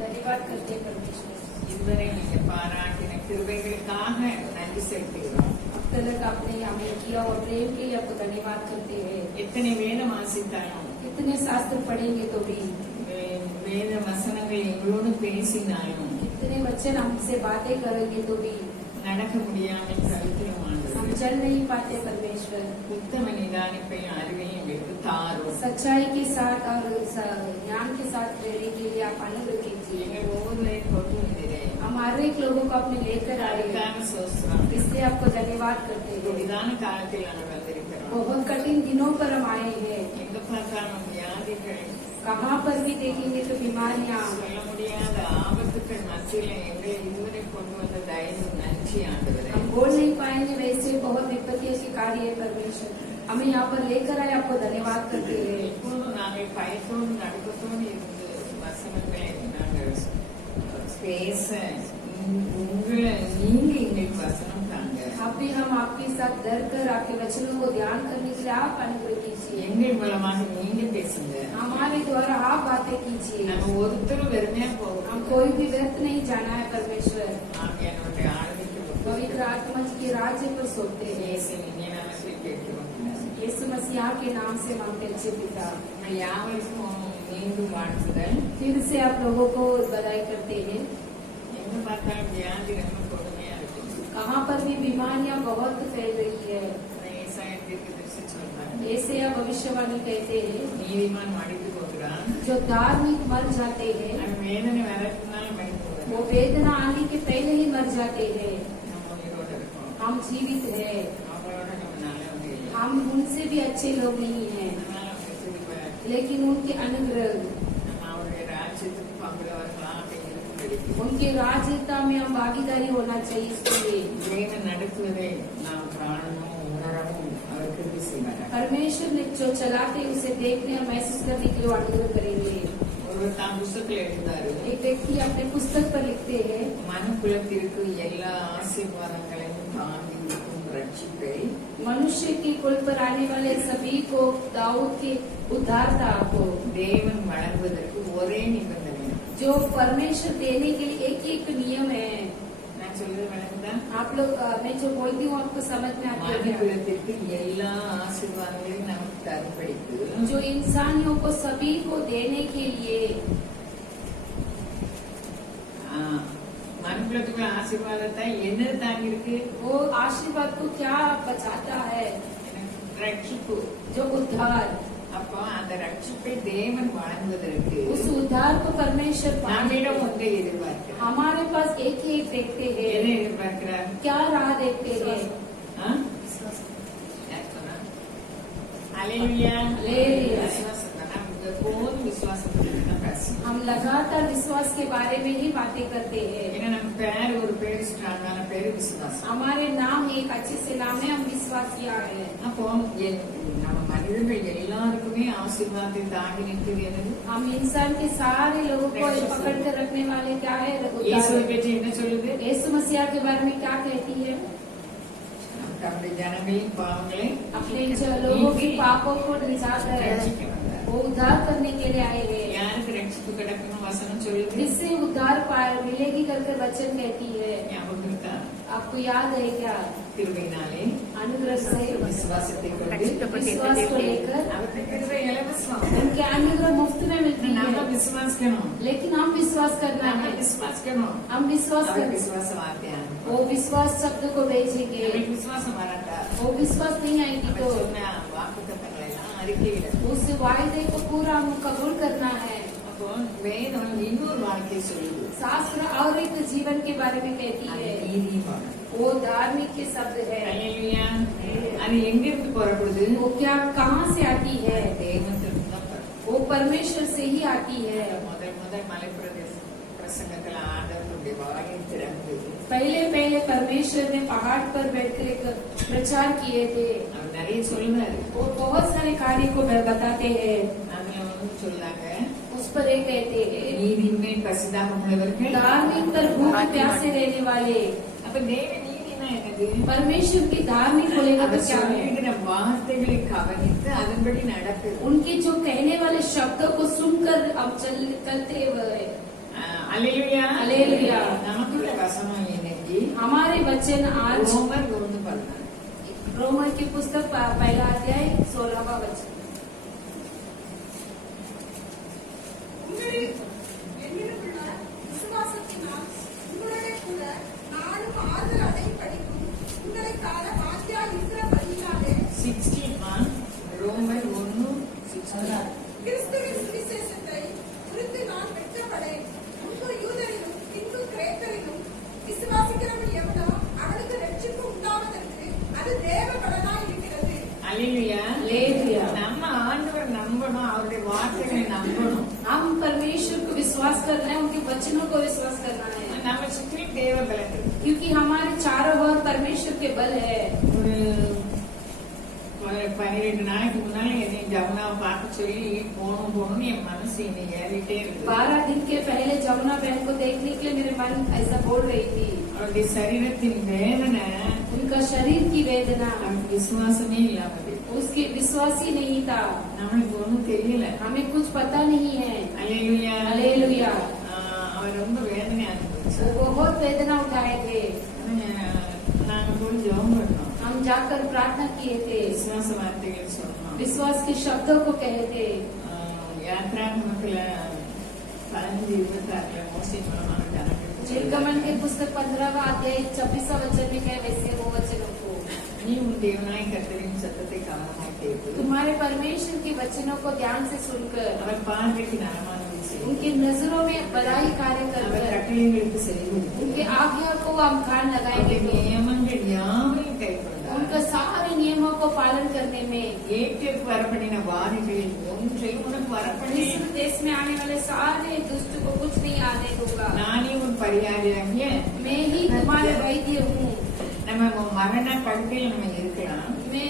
धन्यवाद करते हैं परमेश्वर। இதுவரை நீங்க பாராட்டின கிருபைகளுக்காக நன்றி செலுத்துகிறோம். अब तक आपने हमें किया और प्रेम के लिए आपको धन्यवाद करते हैं। எத்தனை வேதம் வாசித்தாலும் कितने शास्त्र पढ़ेंगे तो भी, வேத வசனங்கள் எங்களோடு பேசினாலும் कितने वचन हमसे बातें करेंगे तो भी நடக்க முடியாமல் தவிக்கிறோம் हम ஆண்டவரே. चल नहीं पाते परमेश्वर। உத்தம நிதானிப்பையும் அறிவையும் எங்களுக்கு தாரும். सच्चाई के साथ और ज्ञान के साथ रहने के लिए आप अनुग्रह कीजिए। எங்கள் ஒவ்வொருவரையும் கொண்டு வந்தீரே. हम हर एक लोगों को अपने लेकर आए, அதுக்காக சோஸ்திரம். इसलिए आपको धन्यवाद करते हैं। இதான காலத்தில் நாங்கள் வந்திருக்கிறோம். बहुत कठिन दिनों पर हम आए हैं। எங்க பார்த்தாலும் வியாதிகள், कहाँ पर भी देखेंगे तो बीमारियाँ, சொல்ல முடியாத ஆபத்துக்கள் மத்தியில எங்களை இதுவரை கொண்டு வந்த தயவு நன்றி ஆண்டவரே. हम बोल नहीं पाएंगे वैसे बहुत विपत्तियों के कार्य है परमेश्वर। हमें यहाँ पर लेकर आए, आपको धन्यवाद करते हैं। எப்பொழுதும் நாங்கள் பயத்தோடு நடுக்கத்தோடு இருந்து வசனங்களை நாங்கள் பேச உங்களை நீங்க எங்களுக்கு வசனம் தாங்க. अभी हम आपके साथ डर कर आपके वचनों को ध्यान करने के लिए आप अनुग्रह कीजिए। எங்கள் மூலமாக நீங்க பேசுங்க. हमारे द्वारा आप बातें कीजिए। நம்ம ஒருத்தரும் வெறுமையா हम போகிறோம். कोई भी व्यर्थ नहीं जाना है परमेश्वर। என்னுடைய ஆளுமைக்கு पवित्र आत्मा जी के राज्य पर सोते हैं। நாமத்தில் கேட்கிறோம். यीशु मसीह के नाम से मांगते अच्छे पिता। யாவருக்கும் மீண்டும் வாழ்த்துதல். फिर से आप लोगों को बधाई करते हैं। எங்க பார்த்தாலும் வியாதி ரொம்ப கொடுமையா இருக்கு. कहाँ पर भी बीमारियाँ बहुत फैल रही है। ஏசாயத்திற்கு திருச்சி சொல்றாங்க. ऐसे आप भविष्यवाणी कहते हैं, நீதிமான் மடித்து போகிறான். जो धार्मिक मर जाते हैं அவன் வேதனை வரதுனால பயப்படுவான். वो वेदना आने के पहले ही मर जाते हैं। நம்ம உயிரோட இருக்கோம். हम जीवित हैं, அவங்களோட நம்ம நல்லவங்க இல்லை. हम उनसे भी अच्छे लोग नहीं हैं, அதனால அவங்க திரும்ப लेकिन उनके अनुग्रह, நம்ம அவருடைய ராஜ்யத்துக்கு பங்குள்ளவர்களா அப்படிங்கிறது. उनके राज्यता में हम भागीदारी होना चाहिए। इसलिए தேவன் நடத்துவதை நாம் காணணும், உணரவும் அவர் கிருபை செய்வார். परमेश्वर ने जो चलाते उसे देखने और महसूस करने के लिए अनुग्रह करेंगे। ஒருவர் தான் புத்தகத்தில் எழுந்தாரு. एक व्यक्ति अपने पुस्तक पर लिखते हैं, மனுக்குலத்திற்கு எல்லா ஆசீர்வாதங்களையும் தாங்கி இருக்கும் ரட்சிப்பை मनुष्य के कुल पर आने वाले सभी को दाऊद के उद्धारता को, தேவன் வழங்குவதற்கு ஒரே நிபந்தனை. जो परमेश्वर देने के लिए एक एक नियम है। நான் சொல்றது வழங்குதா? आप लोग मैं जो बोलती हूँ आपको समझ में आती है क्या? மனுக்குலத்திற்கு எல்லா ஆசீர்வாதங்களையும் நமக்கு தரும்படிக்கு जो इंसानियों को सभी को देने के लिए, மனுக்குலத்துக்குள்ள ஆசீர்வாதத்தை என்ன தாங்கி இருக்கு? वो आशीर्वाद को क्या बचाता है? ரட்சிப்பு. जो उद्धार, அப்போ அந்த ரட்சிப்பை தேவன் வழங்குவதற்கு उस उद्धार को परमेश्वर पाने நம்மிடம் ஒன்றை எதிர்பார்க்கிறார். हमारे पास एक ही देखते எதை हैं। எதிர்பார்க்கிறார்? क्या राह देखते हैं? ஆ? யார் சொன்னா? அல்லேலூயா. அல்லேலூயா. விசுவாசம் தான். நம்ம எப்போதும் விசுவாசத்தை பத்தி தான் பேசணும். हम लगातार विश्वास के बारे में ही बातें करते हैं। ஏன்னா நம்ம பேர் ஒரு பேர் ஸ்ட்ராங்கான பேரு விசுவாசம். हमारे नाम एक अच्छे से नाम है, हम विश्वासिया है। அப்போ நம்ம மனிதர்கள் எல்லாருக்குமே ஆசீர்வாதத்தை தாங்கி நிற்கிறது என்னது? हम इंसान के सारे लोगों को पकड़ कर रखने वाले क्या है? இயேசுவை उद्धार। பற்றி என்ன சொல்லுது? यीशु मसीह के बारे में क्या कहती है? நம்முடைய ஜனங்களின் பாவங்களை अपने लोगों के पापों को निजात ரட்சிக்க வந்தார். वो उद्धार करने के लिए आए हैं। யாருக்கு ரட்சிப்பு கிடைக்கணும் வசனம் சொல்லுது? जिससे उद्धार पाए मिलेगी करके वचन कहती है। ஞாபகம் இருக்கா? आपको याद है क्या? கிருபையினாலே अनुग्रह से விசுவாசத்தை கொண்டு विश्वास को लेकर அவருக்கு கிருபை இலவசம். उनके अनुग्रह मुफ्त में मिलती நம்ம है, விசுவாசிக்கணும். लेकिन हम विश्वास करना நம்ம है। விசுவாசிக்கணும். हम विश्वास அவர் कर, விசுவாச வார்த்தையா वो विश्वास शब्द को भेजेंगे। நமக்கு விசுவாசம் வராட்டா वो विश्वास नहीं आएगी அவர் तो சொன்ன வாக்குத்தத்தங்களை எல்லாம் அறிக்கையிட. उस वायदे को पूरा हम कबूल करना है। அப்போ வேதம் இன்னொரு வாழ்க்கை சொல்லுது. शास्त्र और एक जीवन के बारे में कहती அது है, நீதிமான். वो धार्मिक के शब्द है। அல்லேலூயா. அது எங்கிருந்து புறப்படுது? वो क्या कहाँ से आती है? தேவத்திலிருந்து தான் புறப்படுது. वो परमेश्वर से ही आती है। முதல் மலை பிரசங்கத்துல ஆண்டவருடைய வாயை திறந்து पहले पहले परमेश्वर ने पहाड़ पर बैठकर एक प्रचार किए थे। அவர் நிறைய சொல்லுவாரு. वो बहुत सारे कार्य को बताते हैं। அதுல வந்து சொல்லாங்க, उस पर एक कहते हैं, நீதியின்மை பசிதாகம் உள்ளவர்கள். धार्मिक पर भूख प्यासे रहने वाले। அப்ப தேவ நீதினா என்னது? परमेश्वर की धार्मिक बोलेगा तो அவர் क्या है? சொல்லுகிற வார்த்தைகளை கவனித்து அதன்படி நடக்குது. उनके जो कहने वाले शब्दों को सुनकर हम चलते हुए, அல்லேலூயா. அல்லேலூயா. நமக்குள்ள வசனம் இன்னைக்கு हमारे वचन आज ரோமர் 1:14. रोमर की पुस्तक पहला अध्याय 16वां वचन। உங்களில் என்னிடமுள்ள விசுவாசத்தினால் உங்களுடைய கூட நானும் ஆறுதல் அடையும்படிக்கும் உங்களுக்கான வாஞ்சியாய் இருக்கிறபடியினாலே 16 ரோமர் 1:16. கிறிஸ்துவின் சுவிசேஷத்தை குறித்து நான் வெட்கப்படேன். முன்பு யூதரிலும் பின்பு கிரேக்கரிலும் விசுவாசிக்கிறவன் எவனோ அவனுக்கு ரட்சிப்பு உண்டாவதற்கு அது தேவ பலனாய் இருக்கிறது. அல்லேலூயா. அல்லேலூயா. நம்ம ஆண்டவர் நம்பணும், அவருடைய வார்த்தைகளை நம்பணும். हम परमेश्वर को विश्वास करना है, उनके वचनों को विश्वास करना है, நம்ம சுற்றி தேவ பலன் இருக்கு. क्योंकि हमारे चारों ओर परमेश्वर के बल है। ஒரு 12 நாளைக்கு முன்னால என்னை ஜமுனாவை பார்க்க சொல்லி போகணும்னு என் மனசு என்னை ஏறிட்டே இருக்கு. 12 दिन के पहले जमुना बहन को देखने के लिए मेरे मन ऐसा बोल रही थी। அவருடைய சரீரத்தின் வேதனை उनका शरीर की वेदना, அவருக்கு விசுவாசமே இல்லாம இருக்கு. उसके विश्वास ही नहीं था। நம்மளுக்கு ஒண்ணும் தெரியல. हमें कुछ पता नहीं है। அல்லேலூயா. हालेलुया। அவர் ரொம்ப வேதனை அனுபவிச்சு वो बहुत वेदना उठाए थे। நாங்க போய் ஜெபம் பண்ணோம். हम जाकर प्रार्थना किए थे, விசுவாச வார்த்தைகள் சொன்னோம். विश्वास के शब्दों को कहे थे। யாத்ராகமத்துல 15:26 மோசே மூலமாக ஜனங்களுக்கு निर्गमन के पुस्तक 15वां अध्याय 26वां वचन में कहे वैसे वो वचनों को, நீ உன் தேவனாய் கர்த்தரின் சத்தத்தை கவனமாய் கேட்டு तुम्हारे परमेश्वर के वचनों को ध्यान से सुनकर அவர் பார்வைக்கு நலமானதை செய். उनकी नजरों में भलाई कार्य அவர் कर கட்டளைகளுக்கு செவிகொடு. उनके आज्ञा को हम कान लगाएंगे அவருடைய तो நியமங்கள் யாவையும் கைக்கொண்டார். उनका सारे नियमों को पालन करने में ஏற்றுக்கு வரப்படின வாரிகளில் ஒன்றையும் உனக்கு வரப்படி मिस्र देश में आने वाले सारे दुष्ट को कुछ नहीं आने दूंगा। நானே உன் பரிகாரியாகிய मैं ही तुम्हारे वैद्य हूँ। நம்ம மரண படுக்கையில் நம்ம இருக்கலாம். मैं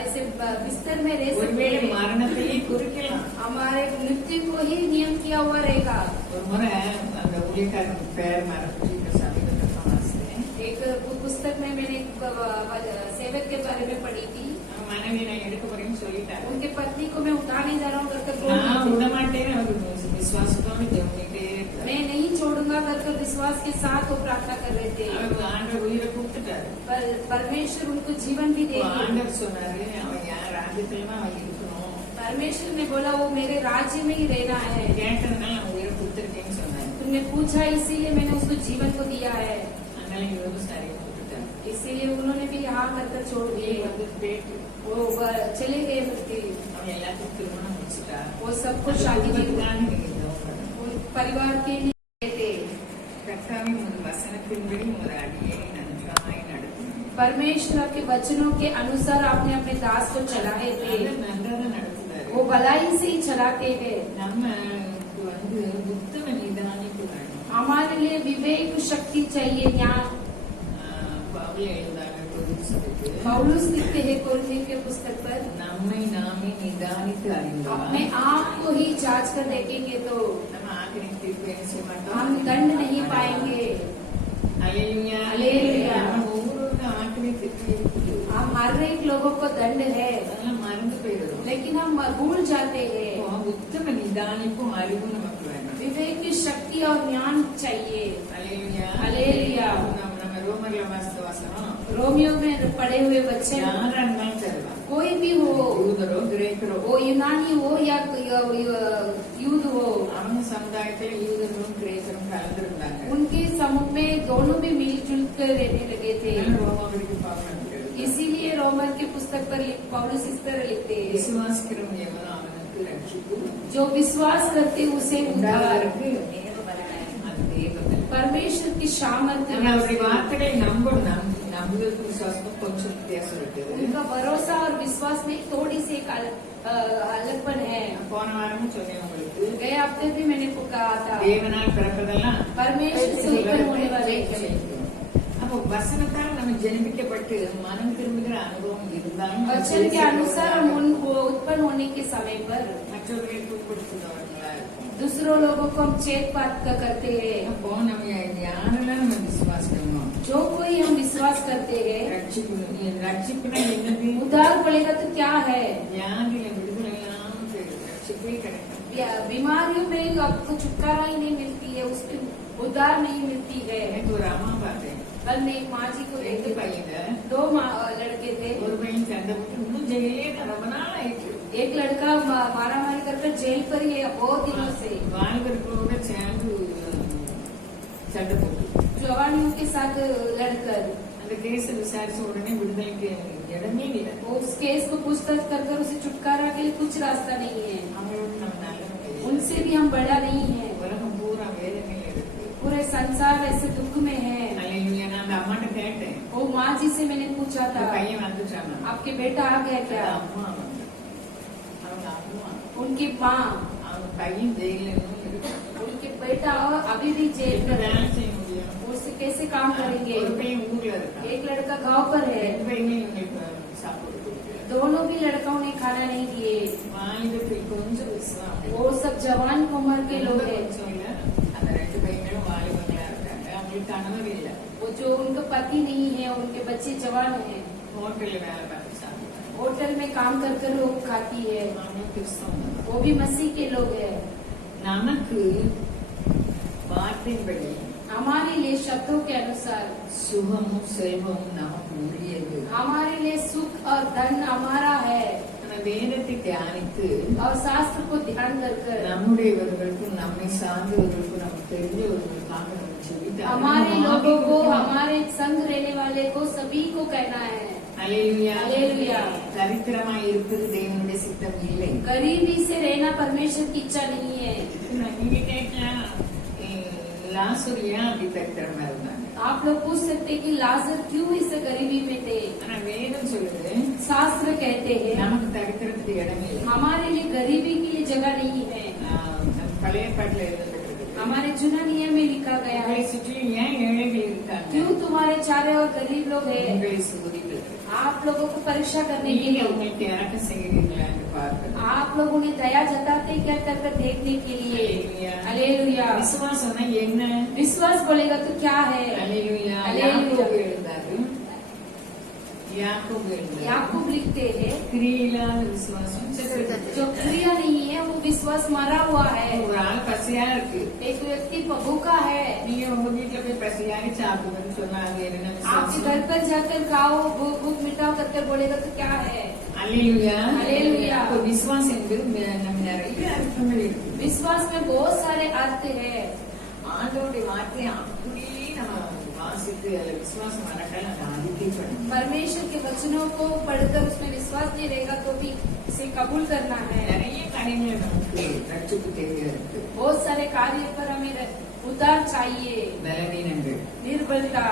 ऐसे बिस्तर में रह सकते ஒருவேளை हैं। மரணத்தையே குறிக்கலாம். हमारे मृत्यु को ही नियम किया हुआ रहेगा। ஒரு முறை அந்த ஊழியக்காரன் பேர் மறந்து சமீபத்தில் வாசித்தேன். एक पुस्तक में मैंने एक सेवक के बारे में पढ़ी थी। அவன் மனைவி நான் எடுக்க போறேன்னு சொல்லிட்டாரு. उनके पत्नी को मैं उठाने जा रहा हूँ कर बोल நான் रही விட थी। மாட்டேன்னு அவருக்கு விசுவாசத்தோடு ஜெபிக்கிட்டே இருந்தார். मैं नहीं छोड़ूंगा कर विश्वास के साथ वो प्रार्थना कर रहे थे। அவருக்கு ஆண்டவர் உயிரை கொடுத்துட்டாரு. पर परमेश्वर उनको जीवन भी देंगे। ஆண்டவர் சொன்னாரு அவன் யார் ராஜ்யத்திலமா அவன் இருக்கணும். परमेश्वर ने बोला वो मेरे राज्य में ही रहना है। கேட்டதுனால நான் உயிரை கொடுத்துருக்கேன்னு சொன்னாரு. तुमने पूछा इसीलिए मैंने उसको जीवन को दिया है। அதனால இவரும் சரி கொடுத்துட்டாரு. इसीलिए उन्होंने भी यहाँ कर छोड़ दिए। வந்து பேட்டு वो चले गए मृत्यु। அவன் எல்லாத்துக்கும் திருமணம் முடிச்சுட்டா. वो सबको शादी भी தான் நீங்க ஜெபம் பண்ணணும். वो परिवार के लिए थे। கர்த்தாவின் உன் வசனத்தின்படி ஒரு அடியை நன்றாய் நடத்தினார். परमेश्वर के वचनों के अनुसार आपने अपने दास को चलाए थे। அவர் நன்றாக நடத்தினாரு. वो भलाई से ही चलाते हैं। நமக்கு வந்து புத்தம நிதானிப்பு வேணும். हमारे लिए विवेक शक्ति चाहिए, ज्ञान। பவுல் எழுதாங்க கொரிந்தியருக்கு, पौलुस लिखते हैं कोरिन्थियों के पुस्तक पर, நம்மை நாமே நிதானித்து அறிந்தால் अपने आप को ही जांच कर देखेंगे तो நம்ம ஆக்கினை தீர்ப்பு என்ன செய்ய மாட்டோம். हम दंड नहीं पाएंगे। அல்லேலூயா. அல்லேலூயா. நம்ம ஒவ்வொருவருக்கும் ஆக்கினை தீர்ப்பு இருக்குது. हम हर एक लोगों को दंड है, அதெல்லாம் மறந்து போயிடும். लेकिन हम भूल जाते हैं। உத்தம நிதானிப்பும் அறிவும் நமக்கு வேணும். विवेक की शक्ति और ज्ञान चाहिए। அல்லேலூயா. அல்லேலூயா. நம்ம ரோமர்ல வாசித்த வசனம் रोमियो में पढ़े हुए बच्चे யாரா இருந்தாலும் சரிதான். कोई भी हो, யூதரோ கிரேக்கரோ वो यूनानी हो या यूद हो, அவங்க சமுதாயத்துல யூதர்களும் கிரேக்கரும் கலந்துருந்தாங்க. उनके समूह में दोनों भी मिलजुल कर रहने लगे थे। ரோமாவிற்கு பாவம் इसीलिए रोमर की पुस्तक पर पौलुस इस तरह लिखते हैं, விசுவாசிக்கிறவன் எவனோ அவனுக்கு ரட்சிப்பு जो विश्वास करते उसे उद्धार। உண்டாவதற்கு அது தேவன். परमेश्वर की सामर्थ्य நம்ம அவருடைய வார்த்தைகளை நம்பணும். நம்புதலுக்கு விசுவாசமும் கொஞ்சம் வித்தியாசம் இருக்குது. उनका भरोसा और विश्वास में थोड़ी सी एक अलगपन है। போன வாரமும் சொன்னேன் உங்களுக்கு, गए हफ्ते भी मैंने कहा था, தேவனால் பிறப்பதெல்லாம் परमेश्वर से उत्पन्न होने वाले அப்போ வசனத்தால் நம்ம ஜெனிப்பிக்கப்பட்டு மனம் திரும்புகிற அனுபவம் இருந்தாலும் वचन के अनुसार हम उनको उत्पन्न होने के समय पर மற்றவர்களை தூக்கப்படுத்துகிறவர்களா இருக்கும். दूसरों लोगों को हम चेत पात करते हैं। அப்போ நம்ம யாரெல்லாம் நம்ம விசுவாசிக்கணும். जो कोई हम विश्वास करते हैं, ரட்சிப்புனா என்னது? उद्धार पड़ेगा तो क्या है? வியாதியில விடுதலை எல்லாம் ரட்சிப்பே கிடைக்கும். बीमारियों में आपको छुटकारा ही नहीं मिलती है, उस पे उधार नहीं मिलती है। எனக்கு ஒரு அம்மா பார்த்தேன், कल मैं एक माँ जी को 2 देखते பையங்க, 2 लड़के थे। ஒரு பையன் சண்டை போட்டு இன்னும் ஜெயிலே ரொம்ப நாள் ஆயிடுச்சு. एक लड़का मारामारी कर जेल पर ही है बहुत दिनों से। வாழ்வர்களோட சேர்ந்து சண்டை போட்டு जवानियों के साथ लड़कर அந்த கேஸை விசாரிச்ச உடனே விடுதலைக்கு இடமே இல்லை. उस केस को पूछताछ कर उसे छुटकारा के लिए कुछ रास्ता नहीं है। அவங்களோட நம்ம நல்லவங்க இல்லை. उनसे भी हम बड़ा नहीं है। உலகம் பூரா வேதனையில இருக்கு. पूरे संसार ऐसे दुख में है। அல்லேலூயா. நான் அந்த அம்மாட்ட கேட்டேன், वो माँ जी से मैंने पूछा அந்த था பையன் வந்துட்டாங்க. आपके बेटा आ गया அந்த क्या? அம்மா வந்து அவங்க அம்மா उनकी माँ அவங்க பையன் ஜெயில இருக்கு. उनके बेटा अभी भी जेल என்ன में வேலை है। செய்ய முடியும்? उससे कैसे काम करेंगे? ஒரு பையன் ஊர்ல இருக்கான், एक लड़का गांव पर है, 2 பையனும் இவங்களுக்கு சாப்பாடு கொடுக்கல. दोनों भी लड़कों ने खाना नहीं दिए। வாலிபத்தில் கொஞ்சம் விசுவாசம், वो सब जवान उम्र के लोग हैं। கொஞ்சம் இல்ல. அந்த 2 பையங்களும் வாலிபங்களா இருக்காங்க. அவங்களுக்கு கணவர் இல்ல. वो जो उनका पति नहीं है, उनके बच्चे जवान हैं। ஹோட்டல்ல வேலை பார்த்து சாப்பிடுறாங்க. होटल में काम कर लोग खाती है। அவங்களும் கிறிஸ்தவம். वो भी मसीह के लोग हैं। நமக்கு வார்த்தையின்படி हमारे लिए शब्दों के अनुसार சுகமும் செல்வமும் நமக்கு உரியது. हमारे लिए सुख और धन हमारा है। நம்ம வேதத்தை தியானித்து और शास्त्र को ध्यान कर நம்முடையவர்களுக்கும் நம்மை சார்ந்தவர்களுக்கும் நமக்கு தெரிஞ்சவர்களுக்காக நம்ம ஜெபித்து हमारे लोगों को, हमारे संग रहने वाले को, सभी को कहना है அல்லேலூயா. அல்லேலூயா. தரித்திரமாய் இருப்பது தேவனுடைய சித்தம் இல்லை. गरीबी से रहना परमेश्वर की इच्छा नहीं है। நீங்க கேட்கலாம், லாசர் ஏன் அப்படி தரித்திரமா இருந்தாங்க? आप लोग पूछ सकते हैं कि लाजर क्यों इस गरीबी में थे? ஆனா வேதம் சொல்லுது, शास्त्र कहते हैं நமக்கு தரித்திரத்துக்கு இடமே இல்லை. हमारे लिए गरीबी के लिए जगह नहीं है। பழைய பாட்டுல எழுதப்பட்டிருக்கு, हमारे जुना नियम में लिखा गया है உங்களை சுற்றி ஏன் ஏழைகள் இருக்காங்க? क्यों तुम्हारे चारे और गरीब लोग हैं? உங்களை சோதிக்கிறது. आप लोगों को परीक्षा करने के நீங்க लिए। உங்களுக்கு இறக்க செய்கிறீங்களா என்று பார்க்கணும். आप लोग उन्हें दया जताते क्या कर देखने के लिए। हालेलुया। விசுவாசம்னா என்ன? विश्वास बोलेगा तो क्या है? அல்லேலூயா. அல்லேலூயா. யாக்கோபு எழுந்தாரு, யாக்கோபு எழுந்தாரு, याकूब लिखते हैं கிரியில்லாத விசுவாசம் செத்துடுது. जो क्रिया नहीं है वो विश्वास मरा हुआ है। ஒரு ஆள் பசியா இருக்கு, एक व्यक्ति भूखा है, நீங்க உங்க வீட்டுல போய் பசியாகி சாப்பிடுங்கன்னு சொன்னா அது என்ன आपके விசுவாசம்? घर पर जाकर खाओ, भूख मिटाओ करके बोलेगा तो क्या है? அல்லேலூயா. அல்லேலூயா. அப்ப விசுவாசம் என்பது நம்ம நிறைய அர்த்தங்கள் இருக்கு. विश्वास में बहुत सारे अर्थ है। ஆண்டவருடைய வார்த்தையை அப்படியே நம்ம வாசித்து அதுல விசுவாசம் வரட்டால் அதை அறிக்கைப்படணும். परमेश्वर के वचनों को पढ़कर उसमें विश्वास नहीं रहेगा तो भी इसे कबूल करना है। நிறைய காரியங்கள் நமக்கு ரட்சிப்பு தேவையா இருக்கு. बहुत सारे कार्य पर हमें उद्धार चाहिए। பலவீனங்கள், निर्बलता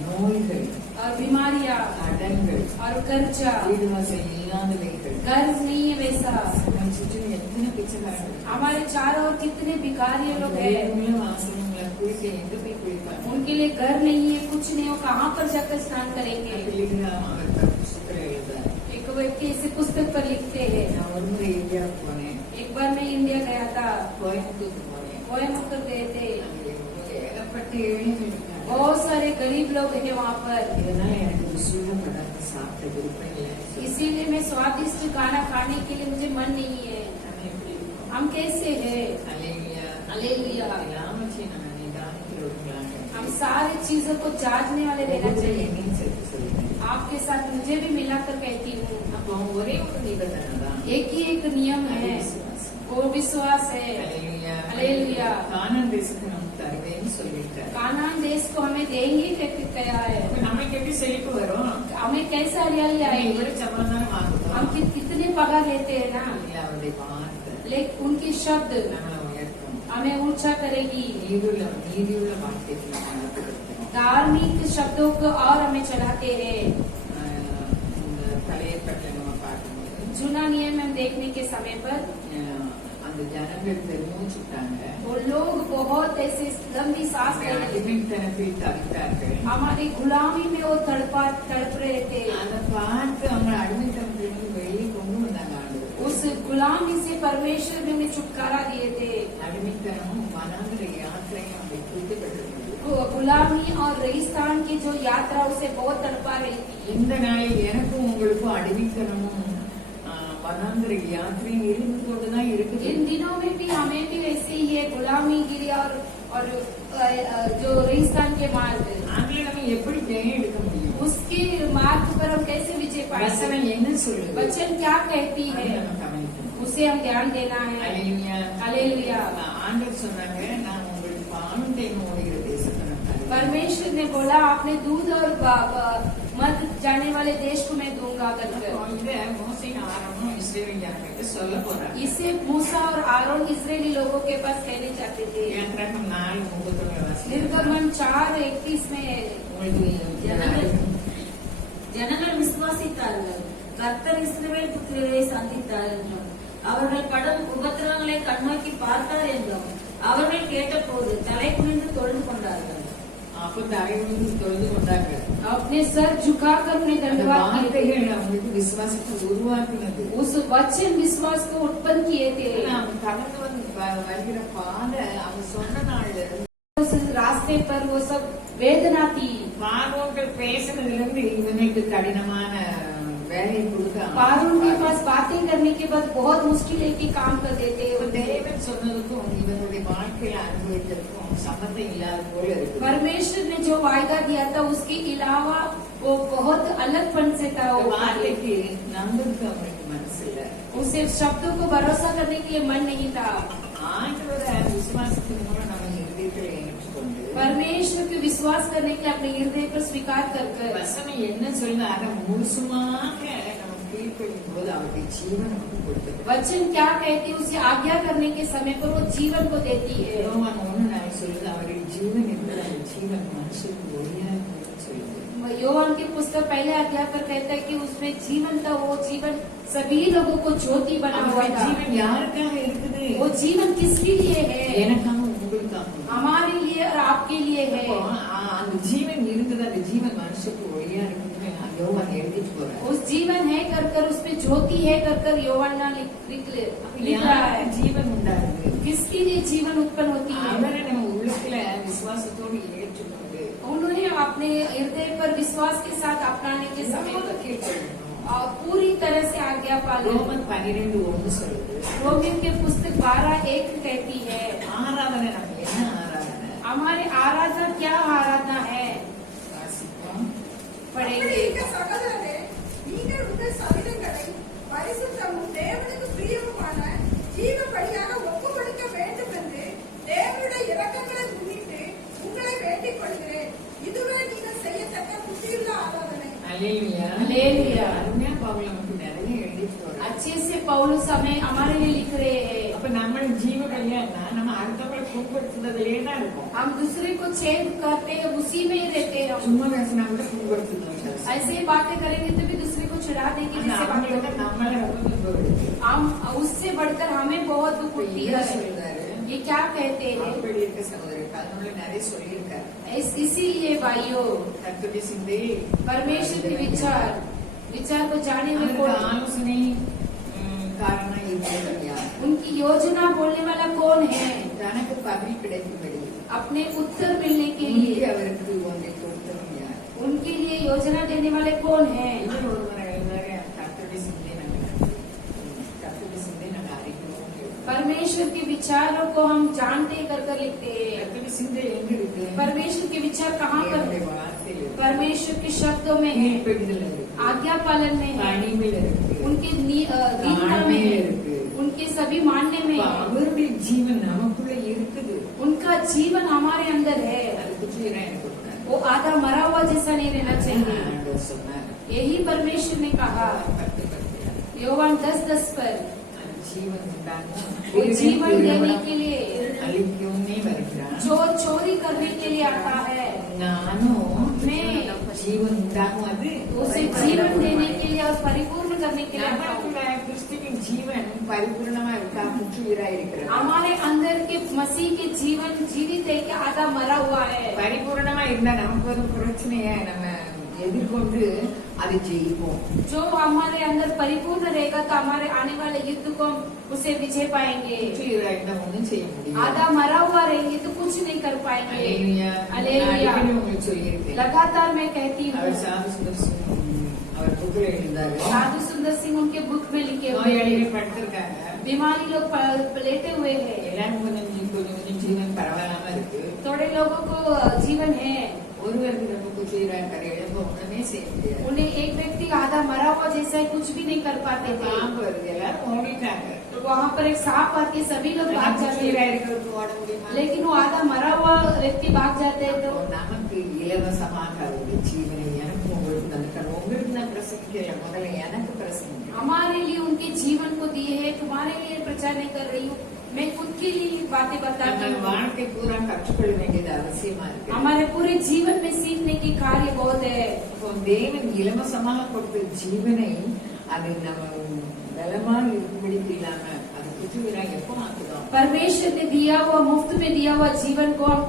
நோய்கள், और बीमारियां கடன்கள், और कर्जा, வீடுவாசல் இல்லாதவைகள், कर्ज नहीं है वैसा। நம்ம சுற்றிலும் எத்தனை பிச்சைக்காரர்கள், हमारे चारों ओर कितने भिखारी लोग हैं, வேறுமுள்ள வாசனங்களை குளிக்க எங்க போய் குளிப்பாங்க? उनके लिए घर नहीं है, कुछ नहीं हो, कहाँ पर जाकर स्नान करेंगे? டெலிகிராம் அவர் புத்தகத்துல எழுதார். एक व्यक्ति ऐसे पुस्तक पर लिखते हैं, நான் ஒரு முறை இந்தியாவுக்கு போனேன், एक बार मैं इंडिया गया था, கோயம்புத்தூர் போனேன். कोयम्बटूर गए थे, அங்கே ஏகப்பட்ட ஏழைகள் இருக்காங்க. बहुत सारे गरीब लोग हैं वहाँ पर। இதனால எனக்கு ருசியுள்ள பதார்த்தம் சாப்பிட்ட விருப்பம் இல்லை. इसीलिए मैं स्वादिष्ट खाना खाने के लिए मुझे मन नहीं है। நம்ம எப்படி இருக்கோம்? हम कैसे हैं? அல்லேலூயா. அல்லேலூயா. எல்லாவற்றையும் நம்ம நிதானிக்கிறவர்களாக हम सारी चीजों को जांचने वाले रहना चाहिए। என்னையும் சேர்த்து சொல்லுங்க. आपके साथ मुझे भी मिलाकर कहती हूँ, அப்போ ஒரே ஒரு நிபந்தனை தான், एक ही एक नियम है, விசுவாசம். वो विश्वास है। அல்லேலூயா. அல்லேலூயா. கானான் தேசத்துக்கு நமக்கு தருவேன்னு சொல்லியிருக்காரு. कानान देश को हमें देंगे कहते कहा है। அப்ப நமக்கு எப்படி செழிப்பு வரும்? हमें कैसे हरियाली आएगी? இவரு சமாதானம் வாங்குவோம். हम कितने पगार लेते हैं ना, இல்ல, அவருடைய வார்த்தை लेकिन उनकी शब्द நம்மளை உயர்த்தும். हमें ऊंचा करेगी। நீதியுள்ள வார்த்தைக்கு நம்ம நடத்துகிறோம். धार्मिक शब्दों को और हमें चढ़ाते हैं। இந்த பழைய ஏற்பாட்டுல நம்ம பார்க்கும்போது जुना नियम हम देखने के समय पर அந்த ஜனங்கள் பெருமூச்சுட்டாங்க. वो लोग बहुत ऐसे लंबी सांस ले रहे थे। அடிமைத்தனத்தில் தவித்தார்கள். हमारी गुलामी में वो तड़प रहे थे। அதை பார்த்து அவங்க அடிமைத்தனத்திலிருந்து வெளியே கொண்டு வந்தாங்க ஆண்டவர். उस गुलामी से परमेश्वर ने उन्हें छुटकारा दिए थे। அடிமைத்தனமும் வனாந்திர யாத்திரையும் அப்படி குறிப்பிட்டிருந்தது. गुलामी और रेगिस्तान की जो यात्रा उसे बहुत तड़पा रही थी। இந்த நாளில் எனக்கும் உங்களுக்கும் அடிமைத்தனமும் வனாந்திர யாத்திரையும் இருந்து கொண்டுதான் இருக்குது. इन दिनों में भी हमें भी वैसे ही है, गुलामी गिरी और और जो रेगिस्तान के मार्ग அதுல நம்ம எப்படி ஜெயம் எடுக்க முடியும்? उसके मार्ग पर हम कैसे विजय पाएंगे? வசனம் என்ன சொல்லுது? वचन क्या कहती அதை है நம்ம கவனிக்கணும். उसे हम ध्यान देना है। அல்லேலூயா. हालेलुया। ஆண்டவர் சொன்னாங்க, நான் உங்களுக்கு பாலும் தேனும் ஓடுகிற தேசத்தை நான் தருவேன். परमेश्वर ने बोला आपने दूध और मध जाने वाले देश को मैं दूंगा करके। அப்போ இதை மோசேயும் ஆரோனும் இஸ்ரவேல் ஜனங்களுக்கு சொல்ல போறாங்க. इसे मूसा और आरोन इस्राएली लोगों के पास कहने चाहते थे। யாத்திராகமம் 4:31 வாசிக்கிறோம். निर्गमन 4:31 में ஜனங்கள் விசுவாசித்தார்கள், கர்த்தர் இஸ்ரவேல் புத்திரரை சந்தித்தார் என்றும் அவர்கள் படும் உபத்திரவங்களை கண்ணோக்கி பார்த்தார் என்றும் அவர்கள் கேட்டபோது தலை குனிந்து தொழுது கொண்டார்கள். அப்போ தலைவர்கள் தொழுது கொண்டாங்க. अपने सर झुकाकर उन्हें அந்த धन्यवाद किए थे। வார்த்தைகள் அவங்களுக்கு விசுவாசத்தை உருவாக்குனது. उस वचन विश्वास को उत्पन्न किए थे। அவங்க கடந்து வந்து வருகிற பாதை அவங்க சொன்ன நாள்ல இருந்து उस रास्ते पर वो सब वेदना थी। பார்வோர்கள் பேசுனதுல இருந்து இவனுக்கு கடினமான வேலையை கொடுத்தாங்க. पारून के पास बातें करने के बाद बहुत मुश्किल है कि काम कर देते இப்ப हैं। தேவன் சொன்னதுக்கும் இவனுடைய வாழ்க்கையில அனுபவித்ததுக்கும் சம்பந்தம் இல்லாத போல இருக்கு. परमेश्वर ने जो वायदा दिया था उसके अलावा वो बहुत अलगपन से था। இந்த वो कार्य। வார்த்தைக்கு நம்புறதுக்கு அவனுக்கு மனசு இல்ல. उसे शब्दों को भरोसा करने के लिए मन नहीं था। ஆண்டவரை விசுவாசத்தின் மூலம் நம்ம இருதயத்தில் ஏற்றுக்கொண்டு परमेश्वर के विश्वास करने के लिए अपने हृदय पर स्वीकार कर வசனம் என்ன சொல்ல அதை முழுசுமாக நம்ம கீழ்ப்படியும் போது அவருடைய ஜீவன் நமக்கு கொடுத்தது. वचन क्या कहती है उसे आज्ञा करने के समय पर वो जीवन को देती है। யோவான் 1:4 சொல்லுது, அவருடைய ஜீவன் இருக்கிற அந்த ஜீவன் மனுஷனுக்கு ஒளியா இருக்குன்னு சொல்லுது. योवान की पुस्तक पहले अध्याय पर कहता है कि उसमें जीवन था। वो जीवन सभी लोगों को ज्योति बना हुआ அவருடைய था। ஜீவன் யாருக்காக இருக்குது? वो जीवन किसके लिए है? எனக்காக உங்களுக்காக. हमारे लिए और आपके लिए है। அப்போ, அந்த ஜீவன் இருந்தது, அந்த ஜீவன் மனுஷனுக்கு ஒளியா இருக்குன்னு யோவான் எழுதிட்டு போறார். उस जीवन है कर कर उसमें ज्योति है कर कर योवाना लिख रहा है। யாருக்கு ஜீவன் உண்டாகுது? किसके लिए जीवन उत्पन्न होती है? அவரை நம்ம உள்ளத்துல விசுவாசத்தோடு ஏற்றுக்கொண்டு उन्होंने अपने हृदय पर विश्वास के साथ अपनाने के समय ரொம்ப पर கீழ்ப்படியணும். और पूरी तरह से आज्ञा पालन। ரோமன் 12:1 சொல்லுது, रोमियो की पुस्तक 12:1 कहती है ஆராதனை நம்ம என்ன ஆராதனை? हमारे आराधना क्या आराधना है? வாசிப்போம். पढ़ेंगे। அப்படியிருக்க சகோதரரே, நீங்கள் உங்கள் சரீரங்களை பரிசுத்தமும் தேவனுக்கு பிரியமுமான ஜீவ பலியாக ஒப்புக்கொடுக்க வேண்டும் என்று தேவனுடைய இரக்கங்களை முன்னிட்டு உங்களை வேண்டிக் கொள்கிறேன். இதுவே நீங்கள் செய்யத்தக்க புத்தியுள்ள ஆராதனை. அல்லேலூயா. அல்லேலூயா. அருமையா பவுல் நமக்கு நிறைய எழுதிட்டு வர்றார். अच्छे से पौलुस हमें हमारे लिए लिख रहे हैं। அப்ப நம்ம ஜீவ பலியானா நம்ம அடுத்தவங்களை புண்படுத்துறதுலயே தான் இருக்கும். हम दूसरे को छेद करते हैं उसी में ही रहते हैं। हम சும்மா பேசினா கூட புண்படுத்துறோம். ऐसे ही बातें करेंगे तो भी दूसरे को चिढ़ा देंगे। ஆனா जिससे बातें அவங்களுக்கு நம்மள ரொம்ப துன்பப்படுது. हम उससे बढ़कर हमें बहुत दुख இப்ப होती என்ன है। சொல்றாரு? ये क्या कहते हैं? அப்படி இருக்க சகோதரர் பதினொன்று நிறைய சொல்லியிருக்காரு. इसीलिए भाइयों கர்த்தருடைய சிந்தை परमेश्वर के विचार को जानने में அவருக்கு कौन ஆலோசனை காரணம் இருக்கிறது யார்? उनकी योजना बोलने वाला कौन है? தனக்கு பதில் கிடைக்கும்படி अपने उत्तर मिलने के இங்கே लिए அவருக்கு ஒன்றை கொடுத்தவன் யார்? उनके लिए योजना देने वाले कौन है? இவர் ஒருவரை எழுதாரு, கர்த்தருடைய சிந்தை கர்த்தருடைய சிந்தை நாங்கள் அறிக்கிறோம். परमेश्वर के विचारों को हम जानते कर कर लिखते हैं। கர்த்தருடைய சிந்தை எங்க இருக்கு? परमेश्वर के विचार कहाँ தேவனுடைய पर? வார்த்தையில் இருக்கு. परमेश्वर के शब्दों में है, கீழ்ப்படிதல் இருக்கு. आज्ञा पालन में है, பணிவில் இருக்கு. उनके दीनता में है, उनके सभी मानने में இப்ப है। அவருடைய ஜீவன் நமக்குள்ள இருக்குது. उनका जीवन हमारे अंदर है। அது குற்றீரா எனக்கு கூடாது. वो आधा मरा हुआ जैसा नहीं रहना चाहिए। ஆண்டவர் சொன்னார். यही परमेश्वर ने कहा 10:10. योवान 10:10 पर அது ஜீவன் உண்டாகும். वो जीवन देने के लिए அழிக்கவுமே வருகிறான். जो चोरी करने के लिए आता है நானும் मैं ஜீவன் உண்டாகும். அது उसे जीवन देने के लिए और परिपूर्ण करने के लिए आता हूँ। நமக்குள்ள கிறிஸ்துவின் ஜீவன் பரிபூர்ணமா இருக்கா? முற்றுயிரா இருக்கிறது. हमारे अंदर के मसीह के जीवन जीवित है कि आधा मरा हुआ है। பரிபூர்ணமா இருந்தா நமக்கு ஒரு பிரச்சனைய நம்ம எதிர்கொண்டு அதை ஜெயிப்போம். जो हमारे अंदर परिपूर्ण रहेगा तो हमारे आने वाले युद्ध को हम उसे विजय पाएंगे। முற்றுயிரா இருந்தா ஒண்ணும் செய்ய முடியாது. आधा मरा हुआ रहेंगे तो कुछ नहीं कर पाएंगे। அல்லேலூயா. அல்லேலூயா। அடிக்கடி உங்களுக்கு சொல்லியிருக்கேன். लगातार मैं कहती அவர் हूँ சாது சுதர்சனம் அவர் புக்கில் எழுந்தாரு. साधु सुंदर सिंह उनके बुक में लिखे हुए நோயாளிகள் हैं। படுத்திருக்காங்க. बीमारी लोग लेटे हुए हैं। எல்லாரும் கொஞ்சம் ஜீவன் பரவாயில்லாம இருக்கு. थोड़े लोगों को जीवन है। ஒருவருக்கு ரொம்ப குச்சிராக்காரு, எழும்ப ஒண்ணுமே செய்ய முடியாது. उन्हें एक व्यक्ति आधा मरा हुआ जैसा है, कुछ भी नहीं कर पाते थे। பாம்பு வருது, எல்லாரும் ஓடிட்டாங்க. तो वहाँ पर एक सांप आके सभी लोग भाग जाते குச்சிரா हैं, இருக்கிறது ஓட முடியுமா? लेकिन वो आधा मरा हुआ व्यक्ति भाग जाते हैं। तो நமக்கு இலவசமாக அவருடைய ஜீவனை எனக்கு உங்களுக்கு தந்துட்டார். உங்களுக்கு நான் பிரசங்கிக்கல, முதல்ல எனக்கு பிரசங்கிக்க. हमारे लिए उनके जीवन को दिए है, तुम्हारे लिए प्रचार नहीं कर रही हूँ, मैं खुद के लिए बातें बताती நம்ம हूँ। வாழ்க்கை பூரா கற்றுக்கொள்ள வேண்டியது அவசியமா இருக்கு. हमारे पूरे जीवन में सीखने की कार्य बहुत है। இப்போ தேவன் இலவசமாக கொடுத்த ஜீவனை அது நம்ம பலமாக இருக்கும்படி இல்லாம அது குச்சிரா எப்போ ஆக்குதோம்? परमेश्वर ने दिया हुआ, मुफ्त में दिया हुआ जीवन को हम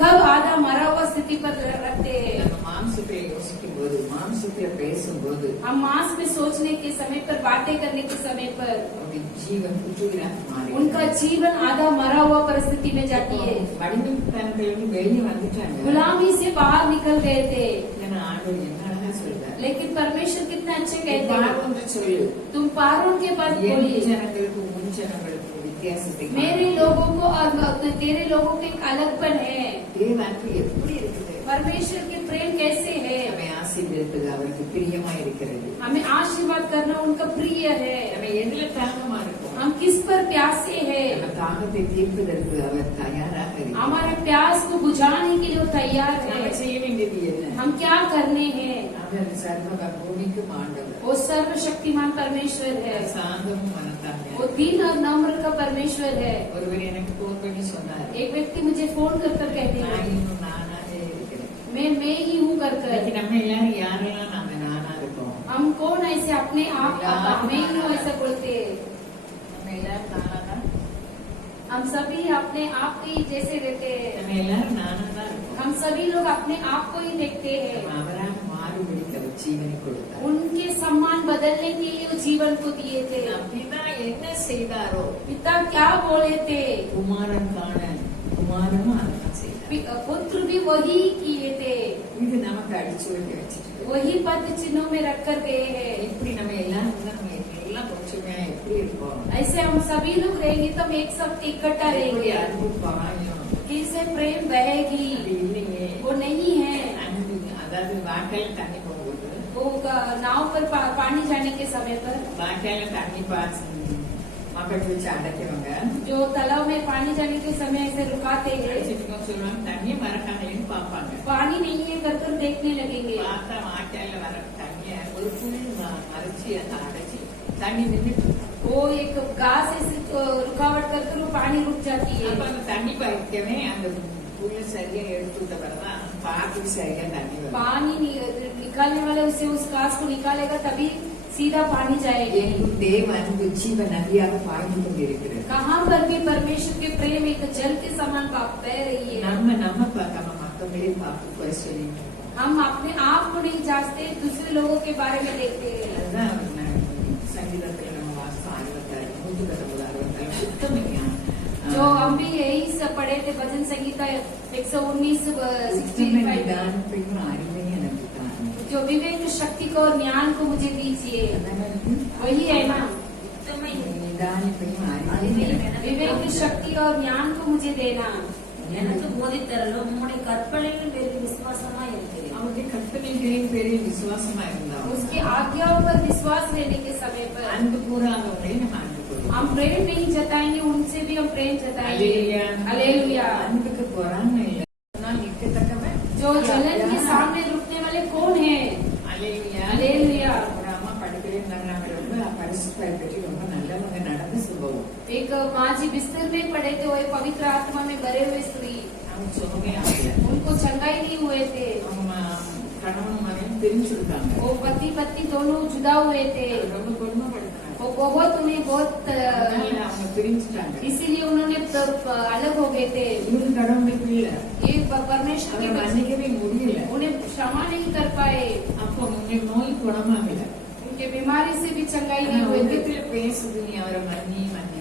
कब आधा मरा हुआ स्थिति पर रखते हैं? நம்ம மாம்சத்தை யோசிக்கும் போது, மாம்சத்துல பேசும்போது हम मांस में सोचने के समय पर, बातें करने के समय पर அவருடைய ஜீவன் குச்சிரா மாறி उनका जीवन आधा मरा हुआ परिस्थिति में जाती है। அடிமைத்தனத்திலிருந்து வெளியே வந்துட்டாங்க. गुलामी से बाहर निकल गए थे। ஏன்னா ஆண்டவர் என்ன அழகா சொல்றாரு, लेकिन परमेश्वर कितना अच्छे कहते பார் हैं, என்று சொல்லு. तुम पारों के पास என் बोलिए, ஜனங்களுக்கு உன் ஜனங்களுக்கு வித்தியாசத்தை मेरे लोगों को और तेरे लोगों के एक अलगपन है। தேவனுக்கு எப்படி இருக்குது? परमेश्वर के प्रेम कैसे है? நம்மை ஆசீர்வதிப்பது அவருக்கு பிரியமா இருக்கிறது. हमें आशीर्वाद करना उनका प्रिय है। நம்ம எதுல தாகமா இருக்கோம்? हम किस पर प्यासे हैं? நம்ம தாகத்தை தீர்ப்பதற்கு அவர் தயாராக இருக்கிறார். हमारे प्यास को बुझाने के लिए वो तैयार நம்ம है। செய்ய வேண்டியது என்ன? हम क्या करने हैं? அவர் சர்வ பூமிக்கும் ஆண்டவர். वो सर्वशक्तिमान परमेश्वर है, சாந்தமும் மனத்தாங்க. वो दीन और नम्र का परमेश्वर है। ஒருவர் எனக்கு போன் பண்ணி சொன்னார், एक व्यक्ति मुझे फोन कर कर कहते நான் हैं, இன்னும் நானாவே இருக்கிறேன். मैं ही हूँ कर இன்னைக்கு कर। நம்ம எல்லாரும் யாரெல்லாம் நாம நானா இருக்கோம்? हम कौन ऐसे अपने आप मैं ही हूँ ऐसा बोलते हैं? நம்ம எல்லாரும் நானா? हम सभी अपने आप को ही जैसे रहते हैं। நம்ம எல்லாரும் நானா தான் இருக்கோம். हम सभी लोग अपने आप को ही देखते हैं। நம்ம அவராக மாறுபடி அவர் ஜீவனை கொடுத்தார். उनके सम्मान बदलने के लिए वो जीवन को दिए थे। அப்படிதான் என்ன செய்தாரோ पिता क्या बोले थे, குமாரன் காண குமாரனும் அதான் செய்தார். पुत्र भी वही किए थे, இது நமக்கு அடிச்சு வைக்க வச்சிருக்கு. वही पद चिन्हों में रख कर गए हैं। இப்படி நம்ம எல்லாரும் நம்ம எல்லாம் கொஞ்சமே எப்படி இருப்போம்? ऐसे हम सभी लोग रहेंगे तो हम एक साथ इकट्ठा எப்படி रहेंगे, அன்பு பாயம் किसे प्रेम बहेगी, அப்படி இல்லையே. वो नहीं है। அன்பு அதாவது வாய்க்கால தண்ணி போகும்போது वो नाव पर पानी जाने के समय पर வாய்க்கால தண்ணி பாய்ச்சி மக்கள் வச்சு அடைக்கிறவங்க जो तालाब में पानी जाने के समय ऐसे रुकाते हैं, அடைச்சிட்டு சொல்லுவாங்க தண்ணியை மறக்காங்களேன்னு பார்ப்பாங்க. पानी नहीं है कर कर देखने लगेंगे। பார்த்தா வாய்க்கால வர தண்ணிய ஒரு புள்ளி மறைச்சி அதை அடைச்சி தண்ணி நின்றுட்டு वो एक घास ऐसे रुकावट कर कर वो पानी रुक जाती है। அப்ப அந்த தண்ணி பாய்க்கவே அந்த புள்ளி சரியா எடுத்து விட்ட பிறகுதான் பார்த்து சரியா தண்ணி வரும். पानी निकालने वाले उसे उस घास को निकालेगा तभी सीधा पानी जाएगी। எங்கும் தேவ அன்பு ஜீவ நதியாக பாய்ந்து கொண்டிருக்கிறது. कहाँ पर भी परमेश्वर के प्रेम एक जल के समान बह रही है। நம்ம பார்க்காம மற்றவங்களே பார்த்து போய் சொல்லிட்டு இருக்கோம். हम अपने आप को नहीं जांचते, दूसरे लोगों के बारे में देखते हैं। அதுதான் சங்கீதத்துல நம்ம வாசம் 66 166 சுத்தமையா जो हम भी यही सब पढ़े थे भजन संगीता 119:65, நிதானத்தையும் அறிவையும் எனக்கு தாங்க. जो विवेक शक्ति को और ज्ञान को मुझे दीजिए, वही है ना। நிதானத்தையும் அறிவையும் विवेक शक्ति और ज्ञान को मुझे देना। எனக்கு போதித்தரலும் உம்முடைய கற்பனைகள் பேரில் விசுவாசமா இருக்கிறேன். அவருடைய கற்பனைகளின் பேரில் விசுவாசமா இருந்தாலும் उसकी आज्ञाओं पर विश्वास लेने के समय पर அன்பு கூறாதவங்களை நம்ம அன்பு கூறுவோம். हम प्रेम नहीं जताएंगे, उनसे भी हम प्रेम जताएंगे। அல்லேலூயா. हालेलुया। அன்புக்கு பொறாமை இல்லை. ஆனால் நிற்கத்தக்கவன் जो जलन के सामने रुकने वाले कौन है? அல்லேலூயா. हालेलुया। ஒரு அம்மா படுக்கையில இருந்தாங்க, நாங்க ரொம்ப பரிசுத்தாய் பற்றி ரொம்ப நல்லவங்க நடந்து சொல்லுவோம். एक माँ जी बिस्तर में पड़े थे, वो एक पवित्र आत्मा में भरे हुए स्त्री, அவங்க சுகமே ஆகல. उनको चंगाई नहीं हुए थे। அவங்க கணவனும் மகனும் பிரிஞ்சிருக்காங்க. वो पति पत्नी दोनों जुदा हुए थे। ரொம்ப கொடுமைப்படுத்தினாங்க. वो बहुत उन्हें बहुत அதனால அவங்க பிரிஞ்சுட்டாங்க. इसीलिए उन्होंने अलग हो गए थे। இவங்க கடவுளுக்கு இல்ல, ये परमेश्वर அவங்க के बच्चे மன்னிக்கவே முடியல. उन्हें क्षमा नहीं कर पाए, அப்போ உங்க நோய் குணமாகல. उनके बीमारी से भी चंगाई ஆனா नहीं हुए थे। உலகத்துல பேசுது, நீ அவரை மன்னி மன்னி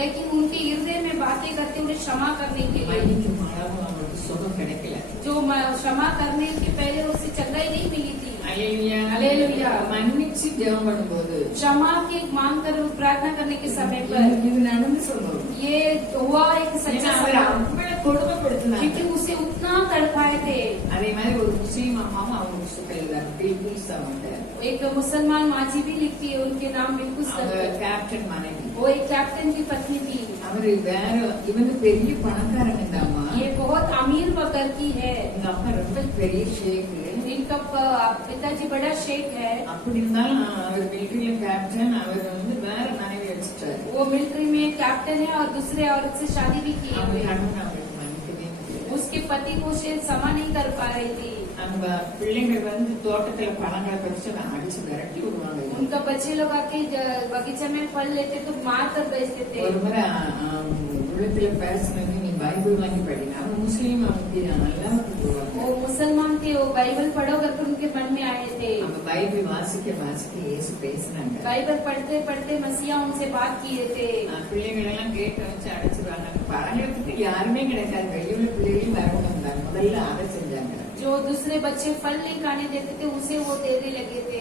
लेकिन उनके हृदय में बातें करते उन्हें क्षमा करने के लिए, மன்னிக்கும் அளவு அவங்களுக்கு சுகம் கிடைக்கல. जो क्षमा करने के पहले उसे चंगाई नहीं मिली थी। அல்லேலூயா. அல்லேலூயா. மன்னிச்சு ஜெபம் பண்ணும்போது क्षमा की मांग कर प्रार्थना करने के समय पर இது நடந்து சொல்லுவோம். ये हुआ एक सच्चा அவர் सवाल, அவ்வளவு கொடுமைப்படுத்தினாங்க. क्योंकि उसे उतना तड़पाए थे। அதே மாதிரி ஒரு முஸ்லீம் அம்மாவும் அவங்க புஸ்தகம் எழுதாங்க. பில்கிஸ் அவங்க एक मुसलमान माजी भी लिखती है, उनके नाम बिल्कुल கேப்டன் மனைவி. वो एक कैप्टन की पत्नी थी। அவரு வேற இவங்க பெரிய பணக்காரங்க தாமா. ये बहुत अमीर वकर की है। எங்க அப்பா ரொம்ப பெரிய ஷேக். इनका पिताजी बड़ा शेख है। அப்படி இருந்தாலும் அவர் மிலிட்டரியில கேப்டன். அவர் வந்து வேற மனைவி வச்சுட்டாரு. वो मिलिट्री में कैप्टन है और दूसरे औरत से शादी भी की அவங்க हुई है। கணவன் அவருக்கு மன்னிக்கவே முடியல. उसके पति को शायद क्षमा नहीं कर पा रही थी। நம்ம பிள்ளைங்க வந்து தோட்டத்துல பழங்களை பறிச்சு அடிச்சு விரட்டி விடுவாங்க. उनका बच्चे लोग आके बगीचे में फल लेते तो मार कर बेचते थे। ஒரு முறை உள்ளத்துல பேசினது நீ பைபிள் வாங்கி படினா. அவன் முஸ்லீம் அவங்க நல்லா போவாங்க. वो मुसलमान थे, वो बाइबल पढ़ो करके उनके मन में आए थे। அவங்க பைபிள் வாசிக்க வாசிக்க இயேசு பேசினாங்க. बाइबल पढ़ते पढ़ते मसीहा उनसे बात किए थे। பிள்ளைகள் எல்லாம் கேட்டு வச்சு அடைச்சிருவாங்க. பழங்களுக்கு யாருமே கிடைக்காது. கையுள்ள பிள்ளைகளும் வரவும் வந்தாங்க. முதல்ல அதை செஞ்சாங்க. जो दूसरे बच्चे फल नहीं खाने देते थे उसे वो देने लगे थे।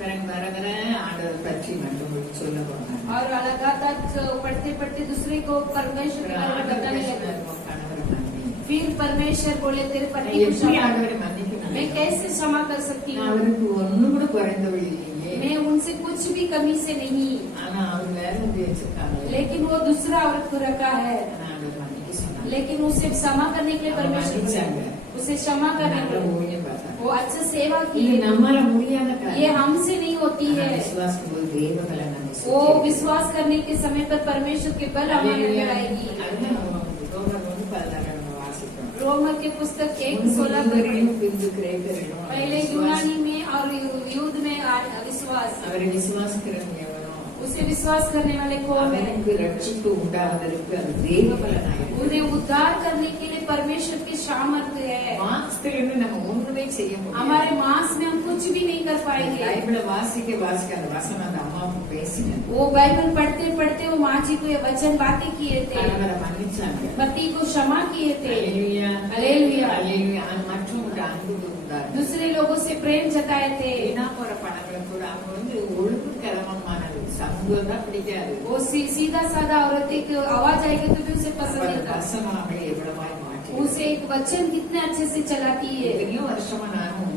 பிறகு வர வர ஆண்டவர் பற்றி மட்டும் சொல்ல போனாங்க. और लगातार पढ़ते पढ़ते दूसरे को परमेश्वर के बारे में बताने लगे। கணவரை மன்னி. फिर परमेश्वर बोले तेरे पति को எப்படி क्षमा, ஆண்டவரை மன்னிக்கணும்? मैं कैसे क्षमा कर सकती हूँ? அவருக்கு ஒண்ணும் கூட குறைந்தவள் இல்லையே. मैं उनसे कुछ भी कमी से नहीं, ஆனா அவர் வேற வந்து வச்சிருக்காங்க. लेकिन वो दूसरा औरत को रखा है। ஆண்டவர் மன்னிக்க சொன்னாங்க. लेकिन उसे क्षमा करने के लिए परमेश्वर बोले, उसे क्षमा करने के நல்ல लिए ஊழியம் பார்த்தாங்க. वो अच्छा सेवा की। இது நம்மால முடியாத ये காரியம். हमसे नहीं होती है। விசுவாசம் போது தேவபல நம்ம वो विश्वास करने के समय पर परमेश्वर के बल हमारे अंदर आएगी। रोमर के पुस्तक 1:16 पहले यूनानी में और युद्ध में विश्वास, அவரை விசுவாசிக்கிறவங்க எவனோ उसे विश्वास करने वाले कौन है? அவனுக்கு ரட்சிப்பு உண்டாவதற்கு அது தேவபலனாயிருக்கு. उन्हें उद्धार करने के लिए परमेश्वर की सामर्थ्य है। மாம்சத்திலிருந்து நம்ம ஒண்ணுமே செய்ய முடியாது. हमारे मांस में हम कुछ भी नहीं कर पाएंगे। பைபிளை வாசிக்க வாசிக்க அந்த வசனம் அந்த அம்மாவுக்கு பேசினது. वो बाइबल पढ़ते पढ़ते वो माँ जी को ये वचन बातें किए थे, கணவரை மன்னிச்சாங்க. पति को क्षमा किए थे, அல்லேலூயா. அல்லேலூயா. அல்லேலூயா. மற்றவங்க அன்பு இருந்தார். दूसरे लोगों से प्रेम जताए थे। வீணா போற பணங்களை கூட அவங்க வந்து ஒழுங்கு கிளம்பமானது சமூகம் தான் பிடிக்காது. वो सीधा साधा औरत एक आवाज आएगी तो भी उसे पसंद नहीं था। வசனம் அவளை எவ்வளவாய் மாற்றி उसे एक वचन कितने अच्छे से चलाती है। எத்தனையோ வருஷமா நானும்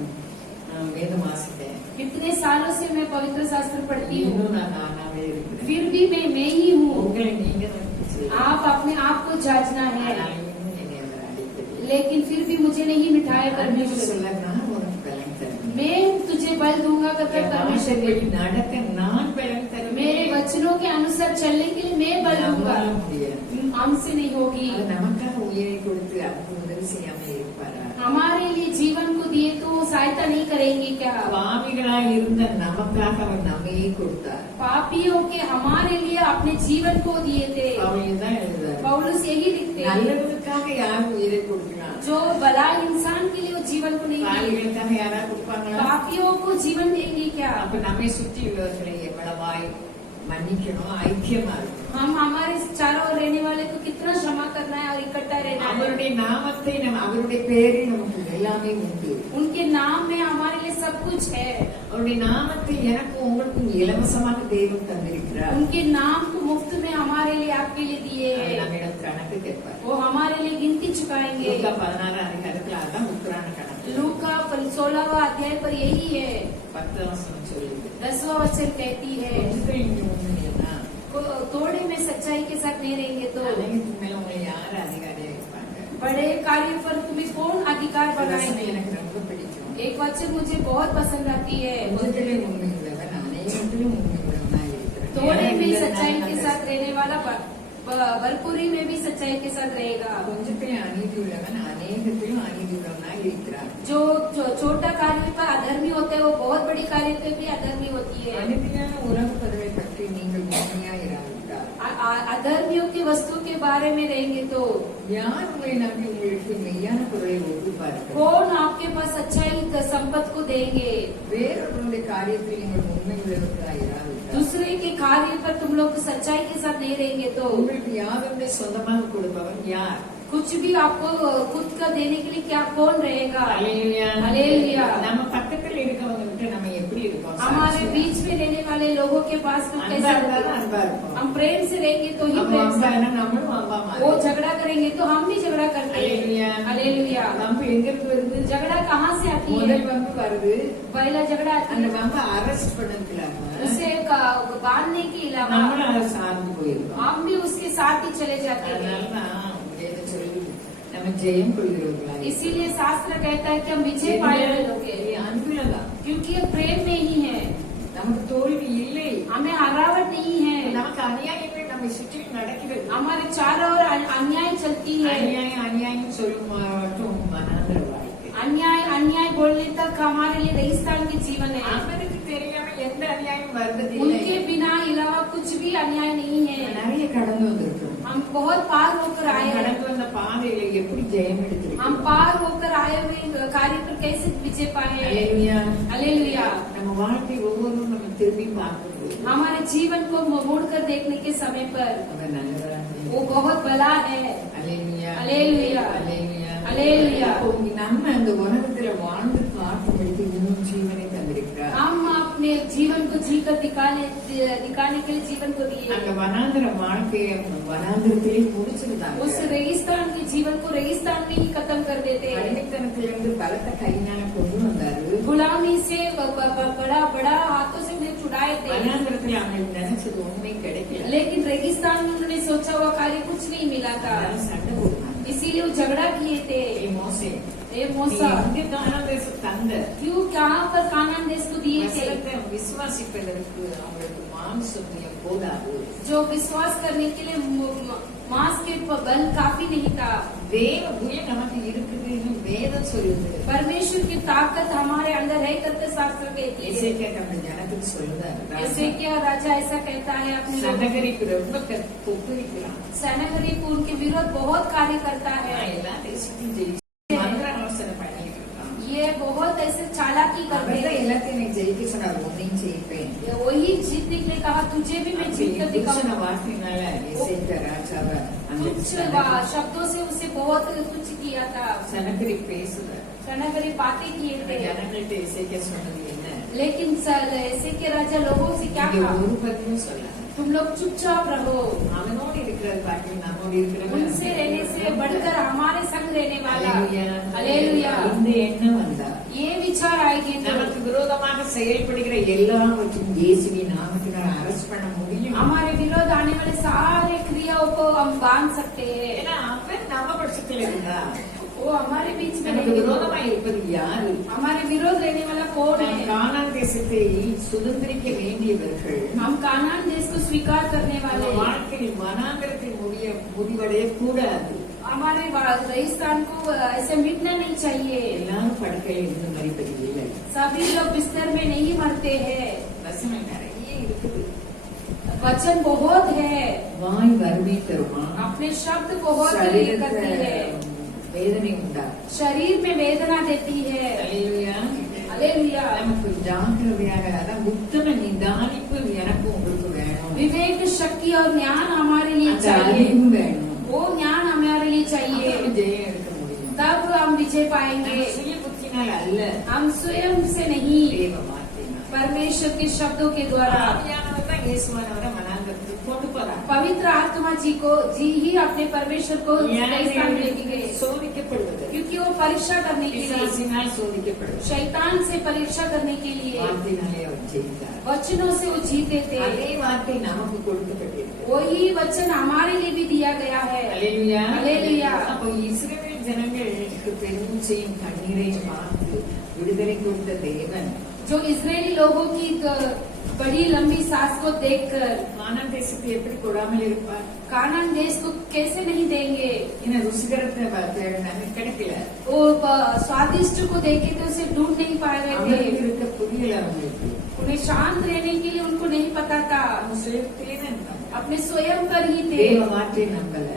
வேதம் வாசித்தேன். कितने सालों से मैं पवित्र शास्त्र पढ़ती हूँ, இன்னும் நான் நானாவே இருக்கிறேன். फिर भी मैं ही हूँ। உங்களை நீங்க தான் செய்யணும். आप अपने आप को जांचना है, ஆனால் இன்னும் என்னை அவர் அடிக்கவில்லை. लेकिन फिर भी मुझे नहीं मिठाया ஆண்டவர் परमेश्वर। சொல்ல நான் உனக்கு பலன் தருவேன். मैं तुझे बल दूंगा करके என் परमेश्वर வார்த்தைப்படி நடக்க நான் பலன் தருவேன். मेरे वचनों के अनुसार चलने के लिए मैं बल दूंगा, நம்மால முடியாது. हमसे नहीं होगी। அது நமக்காக உயிரை கொடுத்து அவருக்கு உதவி செய்யாமல் இருப்பாரா? हमारे लिए जीवन को दिए तो वो सहायता नहीं करेंगे क्या? பாவிகளாய் இருந்த நமக்காக அவர் நம்மையே கொடுத்தார். पापियों के हमारे लिए अपने जीवन को दिए थे। பவுல் தான் எழுதுறாரு. पौलुस यही लिखते हैं, நல்லவர்களுக்காக யார் உயிரை கொடுக்கிறார்? जो भला इंसान के लिए वो जीवन को नहीं दिए, பாவிகளுக்காக யாரா கொடுப்பாங்களா? पापियों को जीवन देंगे क्या? அப்ப நம்மை சுற்றி உள்ளவர்களை எவ்வளவாய் மன்னிக்கணும், ஐக்கியமா இருக்கணும். हम हमारे चारों ओर रहने वाले को कितना क्षमा करना है और इकट्ठा रहना है। அவருடைய நாமத்தை அவருடைய பெயரை நமக்கு எல்லாமே உண்டு. उनके नाम में हमारे लिए सब कुछ है। அவருடைய நாமத்தை எனக்கும் உங்களுக்கும் இலவசமாக தேவன் தந்திருக்கிறார். उनके नाम को मुफ्त में हमारे लिए आपके लिए दिए அதை हैं। நம்மிடம் கணக்கு கேட்பார். वो हमारे लिए गिनती चुकाएंगे। லூக்கா 16 அதிகாரத்துல அதான் உத்தரான கணக்கு. लूका 16वां अध्याय पर यही है। 10 வசனம் சொல்லுது. 10वां वचन कहती है, கொஞ்சம் இங்க உண்மையா थोड़े में सच्चाई के साथ नहीं रहेंगे तो அனைத்து மேல உங்களை யார் அதிகாரியா இருப்பாங்க? बड़े कार्य पर तुम्हें कौन अधिकार வசனம் बनाएंगे? எனக்கு ரொம்ப பிடிக்கும். एक वचन मुझे बहुत पसंद आती है, கொஞ்சத்திலே உண்மை உள்ளவன் அநேகத்திலும் உண்மை உள்ளவனாய் இருக்கிறான். थोड़े में सच्चाई के साथ रहने वाला भरपूरी में भी सच्चाई के साथ रहेगा। கொஞ்சத்திலே அநீதி உள்ளவன் அநேகத்திலும் அநீதி உள்ளவனாய் இருக்கிறான். जो छोटा कार्य पर अधर्मी होता है वो बहुत बड़ी कार्य पे भी अधर्मी होती है। அநீதியான உலக பொருளை பற்றி நீங்கள் உண்மையாய் இராவிட்டால் अधर्मियों की वस्तु के बारे में रहेंगे तो யார் உங்களை நம்பி உங்களுக்கு மெய்யான பொருளை ஒப்புப்பார்கள்? कौन आपके पास सच्चाई संपत्ति को देंगे? வேறொருடைய காரியத்தில் நீங்கள் உண்மை உள்ளவர்களாய் இராவிட்டால் दूसरे के कार्य पर तुम लोग सच्चाई के साथ नहीं रहेंगे तो உங்களுக்கு யாதொன்றை சொந்தமாக கொடுப்பவன் யார்? कुछ भी आपको खुद का देने के लिए क्या कौन रहेगा? அல்லேலூயா. அல்லேலூயா. நம்ம பக்கத்துல இருக்கவங்க கிட்ட நம்ம எப்படி இருக்கோம்? हमारे சாட்சியா? बीच में रहने वाले लोगों के पास हम कैसे அன்பா இருந்தாலும் रहते அன்பா हैं? இருப்போம். हम प्रेम से रहेंगे तो ही நம்ம प्रेम அன்பா से, இருந்தா நம்மளும் அன்பா वो மாறுவோம். झगड़ा करेंगे तो हम भी झगड़ा करते அல்லேலூயா. हैं। हालेलुया। வம்பு எங்க இருந்து வருது? झगड़ा कहाँ से आती है? முதல் வம்பு வருது. पहला झगड़ा आती அந்த है வம்பை அரெஸ்ட் பண்ணதுக்கு இல்லாம उसे बांधने के अलावा நம்மளும் அதை சார்ந்து போயிருக்கோம். हम भी उसके साथ ही चले जाते हैं। அதனாலதான் வேதம் சொல்லுது, நம்ம ஜெயம் கொள்கிறவர்களா इसीलिए शास्त्र कहता है कि हम विजय पाए हुए लोग हैं, அன்புலதான். क्योंकि ये प्रेम में ही है। நமக்கு தோல்வி இல்லை. हमें हरावट नहीं है। நமக்கு அநியாயங்கள் நம்ம சுற்றி நடக்கிறது. हमारे चारों ओर अन्याय चलती है। அநியாயம் சொல்லும் மட்டும் மனாந்திர வாழ்க்கை. अन्याय अन्याय बोलने तक हमारे लिए रेगिस्तान के जीवन है। அவனுக்கு தெரியாம எந்த அநியாயம் வருவதில்லை. उनके बिना अलावा कुछ भी अन्याय नहीं है। நிறைய கடந்து வந்திருக்கோம். हम बहुत पार होकर आए हैं। கடந்து வந்த பாதையில எப்படி ஜெயம் எடுத்திருக்கோம்? हम पार होकर आए हुए कार्य पर कैसे विजय पाए हैं। அல்லேலூயா. हालेलुया। நம்ம வாழ்க்கை ஒவ்வொன்றும் நம்ம திரும்பி பார்க்கும்போது हमारे जीवन को मोड़कर देखने के समय पर அவர் நல்லவராக वो बहुत भला है। அல்லேலூயா. அல்லேலூயா. அல்லேலூயா. அல்லேலூயா. அப்போ நம்ம அந்த உலகத்துல வாழ்ந்து பார்க்கும்படிக்கு இன்னும் ஜீவனை தந்திருக்கிறார். हम अपने जीवन को जीकर दिखाने के लिए जीवन को दिए। அந்த வனாந்திர வாழ்க்கையை வனாந்திரத்திலே முடிச்சிருந்தாங்க. उस रेगिस्तान के जीवन को रेगिस्तान में ही खत्म कर देते हैं। அடிமைத்தனத்திலிருந்து பலத்த கையினால கொண்டு வந்தாரு. गुलामी से बड़ा बड़ा हाथों से उन्हें छुड़ाए थे, வனாந்திரத்துல அவங்களுக்கு நினைச்சது ஒண்ணுமே கிடைக்கல. लेकिन रेगिस्तान में उन्होंने सोचा हुआ कार्य कुछ नहीं मिला था, அதனால சண்டை போடுறாங்க. इसीलिए वो झगड़ा किए थे। ஏய் மோசே, ए நீ मूसा, எங்க கானான் தேசம் தந்த क्यों कहाँ पर कानान देश को दिए थे? வசனத்தை விசுவாசிப்பதற்கு அவங்களுக்கு மாம்சம் போதாது. जो विश्वास करने के लिए मांस के बल काफी नहीं था। தேவ புயம் நமக்கு இருக்குதுன்னு வேதம் சொல்லுது. परमेश्वर की ताकत हमारे अंदर है करके शास्त्र कहती है। எசேக்கியா நம்ம ஜனத்துக்கு சொல்லுதாரு. ऐसे क्या राजा ऐसा कहता है अपने लोगों को। சனகரிக்கு ரொம்ப கொப்புரிக்கலாம். सेनागरी को उनके विरोध बहुत कार्य करता है। எல்லா தேசத்தையும் ஜெயிச்சு மந்திர ஆலோசனை பண்ணிட்டு இருக்கான். ये बहुत ऐसे चालाकी करते அவர்தான் हैं। எல்லாத்தையும் நீ ஜெயிக்க சொன்னார். உன்னையும் ஜெயிப்பேன். वही जीतने के लिए कहा, तुझे भी मैं जीत कर दिखाऊंगा। வார்த்தையினால எசேக்கியா ராஜாவை அந்த कुछ शब्दों से उसे बहुत कुछ किया था। சனகரி பேசுற सेनागरी बातें किए थे, ஜனங்கள்ட்ட எசேக்கியா சொன்னது என்ன? लेकिन ऐसे के राजा लोगों से क्या இங்க कहा, ஒரு பதிலும் சொல்லாது. तुम लोग चुपचाप रहो। அவனோடு இருக்கிறது பாட்டி நம்மோடு उनसे रहने से बढ़कर हमारे संग रहने वाला। இருக்கிற हालेलुया। இந்த எண்ணம் வந்தா ये विचार आएगी तो நமக்கு விரோதமாக செயல்படுகிற எல்லாவற்றையும் இயேசுவின் நாமத்தினால் அரெஸ்ட் பண்ண முடியும். हमारे विरोध आने वाले सारे क्रियाओं को हम बांध सकते हैं। ஏன்னா அவன் நம்ம பட்சத்தில் இருந்தா वो हमारे बीच में நமக்கு नहीं। விரோதமா இருப்பது யாரு? हमारे विरोध रहने वाला कौन நாம் है? கானான் தேசத்தை சுதந்திரிக்க வேண்டியவர்கள். हम कानान देश को स्वीकार करने நம்ம वाले, வாழ்க்கையில் வனாந்திரத்தில் முடிவடைய கூடாது. हमारे रेगिस्तान को ऐसे मिटना नहीं चाहिए। எல்லாரும் படுக்கையில் இருந்து மறிப்பது இல்லை. सभी लोग बिस्तर में नहीं मरते हैं। வசனம் நிறைய இருக்குது. वचन बहुत है, வாய் வறுமை தருமா? अपने शब्द बहुत ये சரீரத்துல करती है, வேதனை உண்டா? शरीर में वेदना देती है। அல்லேலூயா. हालेलुया। நமக்கு ஜாக்கிரதையாக அதான் உத்தம நிதானிப்பு எனக்கு உங்களுக்கு வேணும். विवेक शक्ति और ज्ञान हमारे लिए அந்த चाहिए। அறிவு வேணும். वो ज्ञान हमारे लिए चाहिए, அப்ப ஜெயம் எடுக்க முடியும். तब हम विजय पाएंगे। நம்ம சுய புத்தினால் அல்ல, हम स्वयं से नहीं, தேவ வார்த்தையினால். परमेश्वर के शब्दों के द्वारा। ஆவியானவர் தான் இயேசுவானவரை மனாந்தரத்துக்கு கொண்டு போறார். पवित्र आत्मा जी ही अपने परमेश्वर को रेगिस्तान में लेके गए, சோதிக்கப்படுவது क्योंकि वो परीक्षा करने के लिए, பிசாசினால் சோதிக்கப்படுவது. शैतान से परीक्षा करने के लिए வார்த்தையினாலே அவர் ஜெயித்தார். वचनों से वो जीते थे। அதே வார்த்தை நமக்கு கொடுக்கப்பட்டிருக்கு. वही वचन हमारे लिए भी दिया गया है। அல்லேலூயா. அல்லேலூயா. அப்போ இஸ்ரவேல் ஜனங்களுக்கு பெருமூச்சையும் கண்ணீரையும் பார்த்து விடுதலை கொடுத்த தேவன் जो इजरायली लोगों की बड़ी लंबी सांस को देखकर கானான் தேசத்தை எப்படி கொடாமல் இருப்பார்? कानान देश को कैसे नहीं देंगे? ஏன்னா ருசிகரத்தை தேடினாங்க, கிடைக்கல. वो स्वादिष्ट को देखे तो उसे ढूंढ नहीं पाए அவங்களுக்கு थे। இருக்க புரியல அவங்களுக்கு. उन्हें शांत रहने के लिए उनको नहीं पता था, அவங்க சுயத்திலே தான் இருந்தாங்க. अपने स्वयं पर ही थे, தேவ வார்த்தை நம்பல.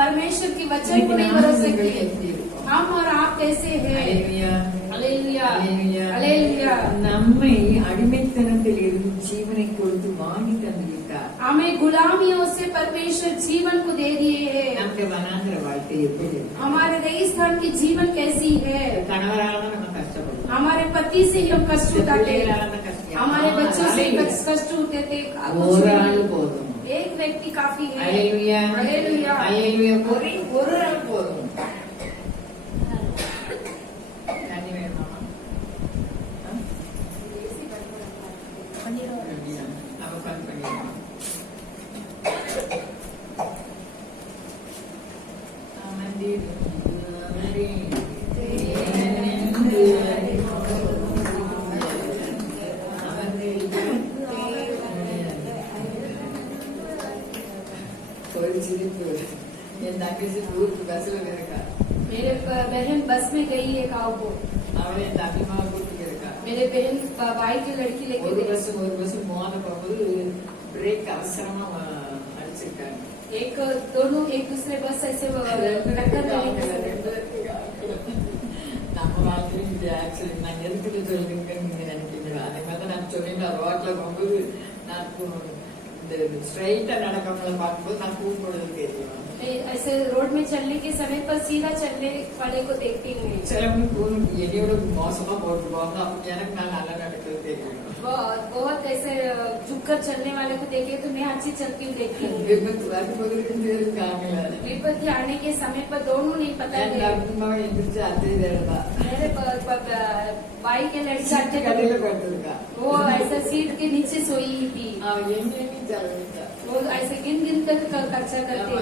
परमेश्वर के वचन को இன்னைக்கு नहीं நாம भरोसे நீங்கள் किए। எப்படி இருக்கோம்? हम और आप कैसे हैं? அல்லேலூயா. हालेलुया। அல்லேலூயா. हालेलुया। நம்மை அடிமைத்தனத்தில் இருந்து ஜீவனை கொடுத்து வாங்கி தந்துவிட்டார். हमें गुलामियों से परमेश्वर जीवन को दे दिए हैं। நம்முடைய வனாந்திர வாழ்க்கை எப்படி இருக்கு? हमारे रेगिस्तान की जीवन कैसी है? கணவரால நம்ம கஷ்டப்படுறோம். हमारे पति से ही हम कष्ट उठाते हैं, हमारे बच्चों से कष्ट उठाते हैं। ஒராள் போதும். एक व्यक्ति काफी है। அல்லேலூயா. हालेलुया। அல்லேலூயா. ஒரு ஆள் போதும். தண்ணி வேணுமா? அப்ப ஃபன் பண்ணிடலாம். ஒரு சிரிப்பு. என் தங்கச்சி ஊருக்கு பஸ்ல இருக்கா. मेरे बहन बस में गई है गाँव को। அவளை என் தம்பிமா கூட்டிட்டு இருக்கா. मेरे बहन भाई की लड़की लेके ஒரு गई। பஸ் மோத போகும்போது பிரேக் அவசரமா அடிச்சிருக்காங்க. एक दोनों एक दूसरे बस ऐसे टक्कर लेने நம்ம வாழ்க்கையில இது ஆக்சுவலி நான் எதுக்கு சொல்லுங்கன்னு நீங்க நினைக்கிறீங்களா? அதே மாதிரி நான் சொன்னேன் ரோட்ல போகும்போது நான் இந்த ஸ்ட்ரைட்டா நடக்கிறவங்களை பார்க்கும்போது நான் கூப்பிடுறது தெரியும். ऐसे रोड में चलने के समय पर सीधा चलने वाले को देखती हूँ। சிலவங்க என்னையோட மோசமா போட்டு போவாங்க. அப்ப எனக்கு நான் நல்லா நடக்கிறது தெரியும். बहुत ऐसे झुककर चलने वाले को देखे तो मैं अच्छी चलती हूँ देखती हूँ। விபத்து வரும்போது இருக்காங்களா? विपत्ति आने के समय पर दोनों नहीं पता என் है। தம்பிமாவை எந்திரிச்சு அத்தை தேடா मेरे भाई के लड़की अच्छे கடையில படுத்திருக்கா. वो ऐसे सीट के नीचे सोई थी। அவன் எண்ணி செலவழிக்கா. वो ऐसे गिन गिन कर खर्चा करते।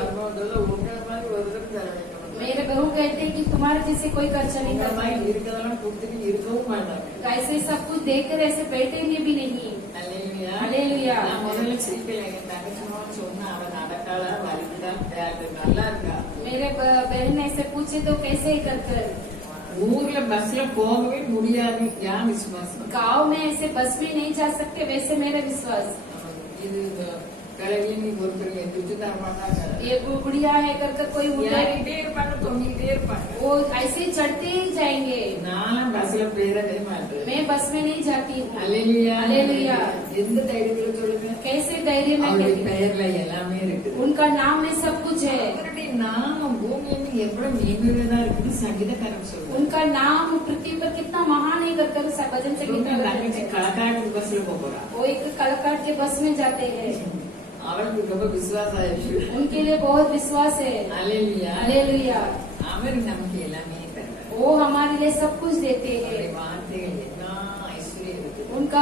உங்களை மாதிரி ஒருத்தர் செலவழிக்க मेरे बहू कहते हैं कि तुम्हारे जैसे कोई खर्चा नहीं உங்களை करता। மாதிரி இருக்கிறதெல்லாம் கொடுத்துட்டு இருக்கவும் மாட்டாங்க. ऐसे सब कुछ देख कर ऐसे बैठेंगे भी नहीं। அல்லேலூயா. அல்லேலூயா. நான் முதல்ல சிரிக்கல. என் தங்கச்சிமா சொன்னா அவன் நடக்காளா வலிக்குதா நல்லா இருக்கா. मेरे बहन ऐसे पूछे तो कैसे कर कर ஊர்ல பஸ்ல போகவே முடியாது. யார் விசுவாசம்? गाँव में ऐसे बस में नहीं जा सकते वैसे मेरा विश्वास। இது கிழவின்னு ஒருத்தர் எந்திரிச்சு தர மாட்டாங்க. ये गुड़िया है कर कोई उठा ஏறிட்டே இருப்பாங்க, தொங்கிட்டே இருப்பாங்க. वो ऐसे चढ़ते ही जाएंगे। நானும் பஸ்ல பேரவே மாட்டேன். मैं बस में नहीं जाती हूँ। அல்லேலூயா. அல்லேலூயா. எந்த தைரியத்துல சொல்லுங்க? कैसे धैर्य में அவருடைய कहती हूँ। பெயர்ல எல்லாமே இருக்குது. उनका नाम में सब कुछ है। அவருடைய நாமம் பூமியில எவ்வளவு மேன்மையுள்ளதா இருக்குன்னு சங்கீதக்காரன் சொல்றாரு. उनका नाम पृथ्वी पर कितना महान है कर भजन से உங்க தங்கச்சி கலக்காட்டு பஸ்ல போறா. वो एक कलाकार के बस में जाते हैं। அவளுக்கு ரொம்ப விசுவாசம் ஆயிடுச்சு. उनके लिए बहुत विश्वास है। அல்லேலூயா. हालेलुया। அவர் நமக்கு எல்லாமே தருவார். वो हमारे लिए सब कुछ देते அவருடைய हैं। வார்த்தைகள் என்ன ஐஸ்வர்யம் இருக்குது. उनका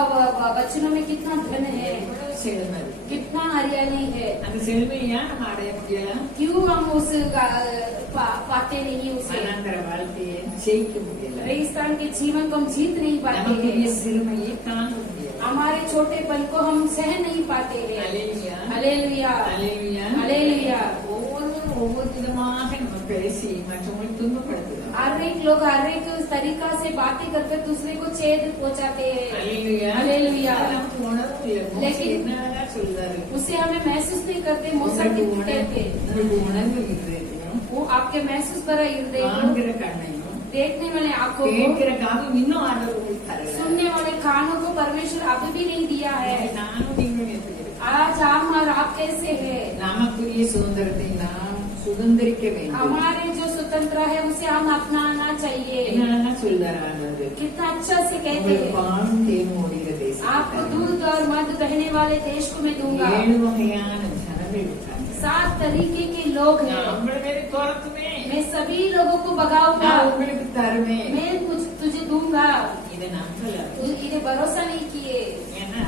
वचनों में कितना धन है, எவ்வளவு செழுமை இருக்கு. कितना हरियाली है। அந்த செழுமையா நம்ம அடைய முடியல. क्यों हम उस पाते नहीं उसे? மனாந்தர வாழ்க்கையை ஜெயிக்க முடியல. रेगिस्तान के जीवन को हम जीत नहीं पाते நமக்குரிய हैं। சிறுமையை தாங்க முடியல. हमारे छोटेपन को हम सह नहीं पाते हैं। அல்லேலூயா. हालेलुया। அல்லேலூயா. हालेलुया। ஒவ்வொருவரும் ஒவ்வொரு விதமாக நம்ம பேசி மற்றவங்களை துன்பப்படுத்துறோம். हर एक लोग हर एक तरीका से बातें करके दूसरे को छेद पहुंचाते हैं। அல்லேலூயா. हालेलुया। நமக்கு உணர்வு இல்லை. மோசே लेकिन- என்னடா சொல்றாரு? उसे हमें महसूस नहीं करते। मौसम உங்களுக்கு कहते உங்களுக்கு உணர்வு இருதயத்தையும் वो आपके महसूस करा हृदय को, காண்கிற கண்ணையும் देखने वाले आंखों को, கேட்கிற காதும் இன்னும் ஆண்டவர் உங்களுக்கு தரல. सुनने वाले कानों को परमेश्वर अभी भी नहीं दिया है। நானும் நீங்களும் எப்படி இருக்கோம்? आज हम और आप कैसे हैं? நமக்குரிய சுதந்திரத்தை நாம் சுதந்திரிக்க வேண்டும். हमारे जो स्वतंत्र है उसे हम अपनाना चाहिए। என்னன்னா சொல்றாரு ஆண்டவர்? कितना अच्छा से कहते உங்களுக்கு हैं, பாலும் தேனும் ஓடுகிற आपको தேசம். दूध और मध बहने वाले देश को मैं दूंगा। 7 வகையான ஜனங்கள் இருக்காங்க. 7 तरीके के लोग हैं। நான் உங்களை மேலே துரத்துமே. मैं सभी लोगों को भगाऊंगा। நான் உங்களுக்கு தருவேன். मैं कुछ तुझे दूंगा। இதை நம்பல. इन्हें भरोसा नहीं किए। ஏன்னா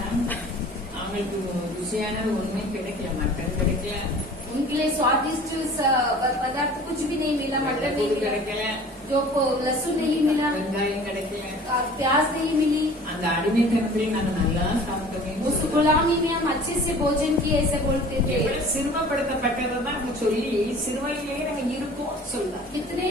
அவங்களுக்கு ருசியான ஒண்ணுமே கிடைக்கல. மட்டன் கிடைக்கல, उनके लिए स्वादिष्ट पदार्थ कुछ भी नहीं मिला। मटन नहीं கூடு मिला, கிடைக்கல, जो लहसुन नहीं मिला, வெங்காயம் கிடைக்கல. प्याज नहीं मिली। அந்த அடிமைத்தனத்திலே நாங்க நல்லா சாப்பிட்டோமே. उस गुलामी में हम अच्छे से भोजन किए ऐसे बोलते थे। எவ்வளவு சிறுமப்படுத்தப்பட்டதை தான் நம்ம சொல்லி சிறுமையிலேயே நம்ம இருக்கோம் சொல்லலாம். कितने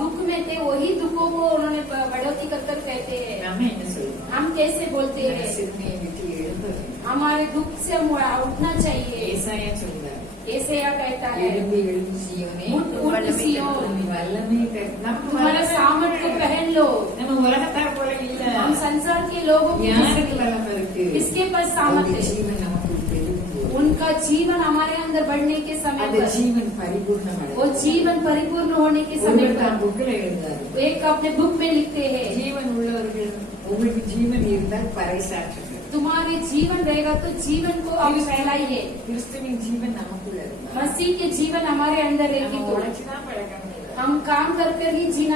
दुख में थे, वही दुखों को उन्होंने बढ़ोतरी कर कर कहते हैं। நம்ம என்ன சொல்லுவோம்? हम कैसे बोलते நம்ம हैं? சிறுமையை விட்டு எழுப்ப हमारे दुख से हम उठना चाहिए। ஏசாயா சொல்றாரு, ऐसेया कहता है, எழும்பி எழும்பி சீயோனே, உட் உட் சீயோன், நீ வல்லமை பெறு. நம்ம तुम्हारा सामर्थ को पहन लो। நம்ம உலகத்தார் போல இல்ல. हम संसार के लोगों की யாருக்கு வல்லமை இருக்கு? इसके पास सामर्थ அவருடைய है। ஜீவன் நமக்குள் பெருகும்போது उनका जीवन हमारे अंदर बढ़ने के समय அந்த पर, ஜீவன் பரிபூர்ணம் वो जीवन परिपूर्ण होने के समय ஒருவர் पर தான் புக்கில் எழுந்தாரு. एक अपने बुक में लिखते हैं, ஜீவன் உள்ளவர்கள் உங்களுக்கு ஜீவன் இருந்தால் பறைசாற்றுங்க. तुम्हारे जीवन रहेगा तो जीवन को आप फैलाइए। கிறிஸ்துவின் ஜீவன் நமக்குள்ள இருந்தால் मसीह के जीवन हमारे अंदर रहेगी நம்ம तो உழைச்சுதான் பழக்கம் இல்லை. हम काम कर कर ही जीना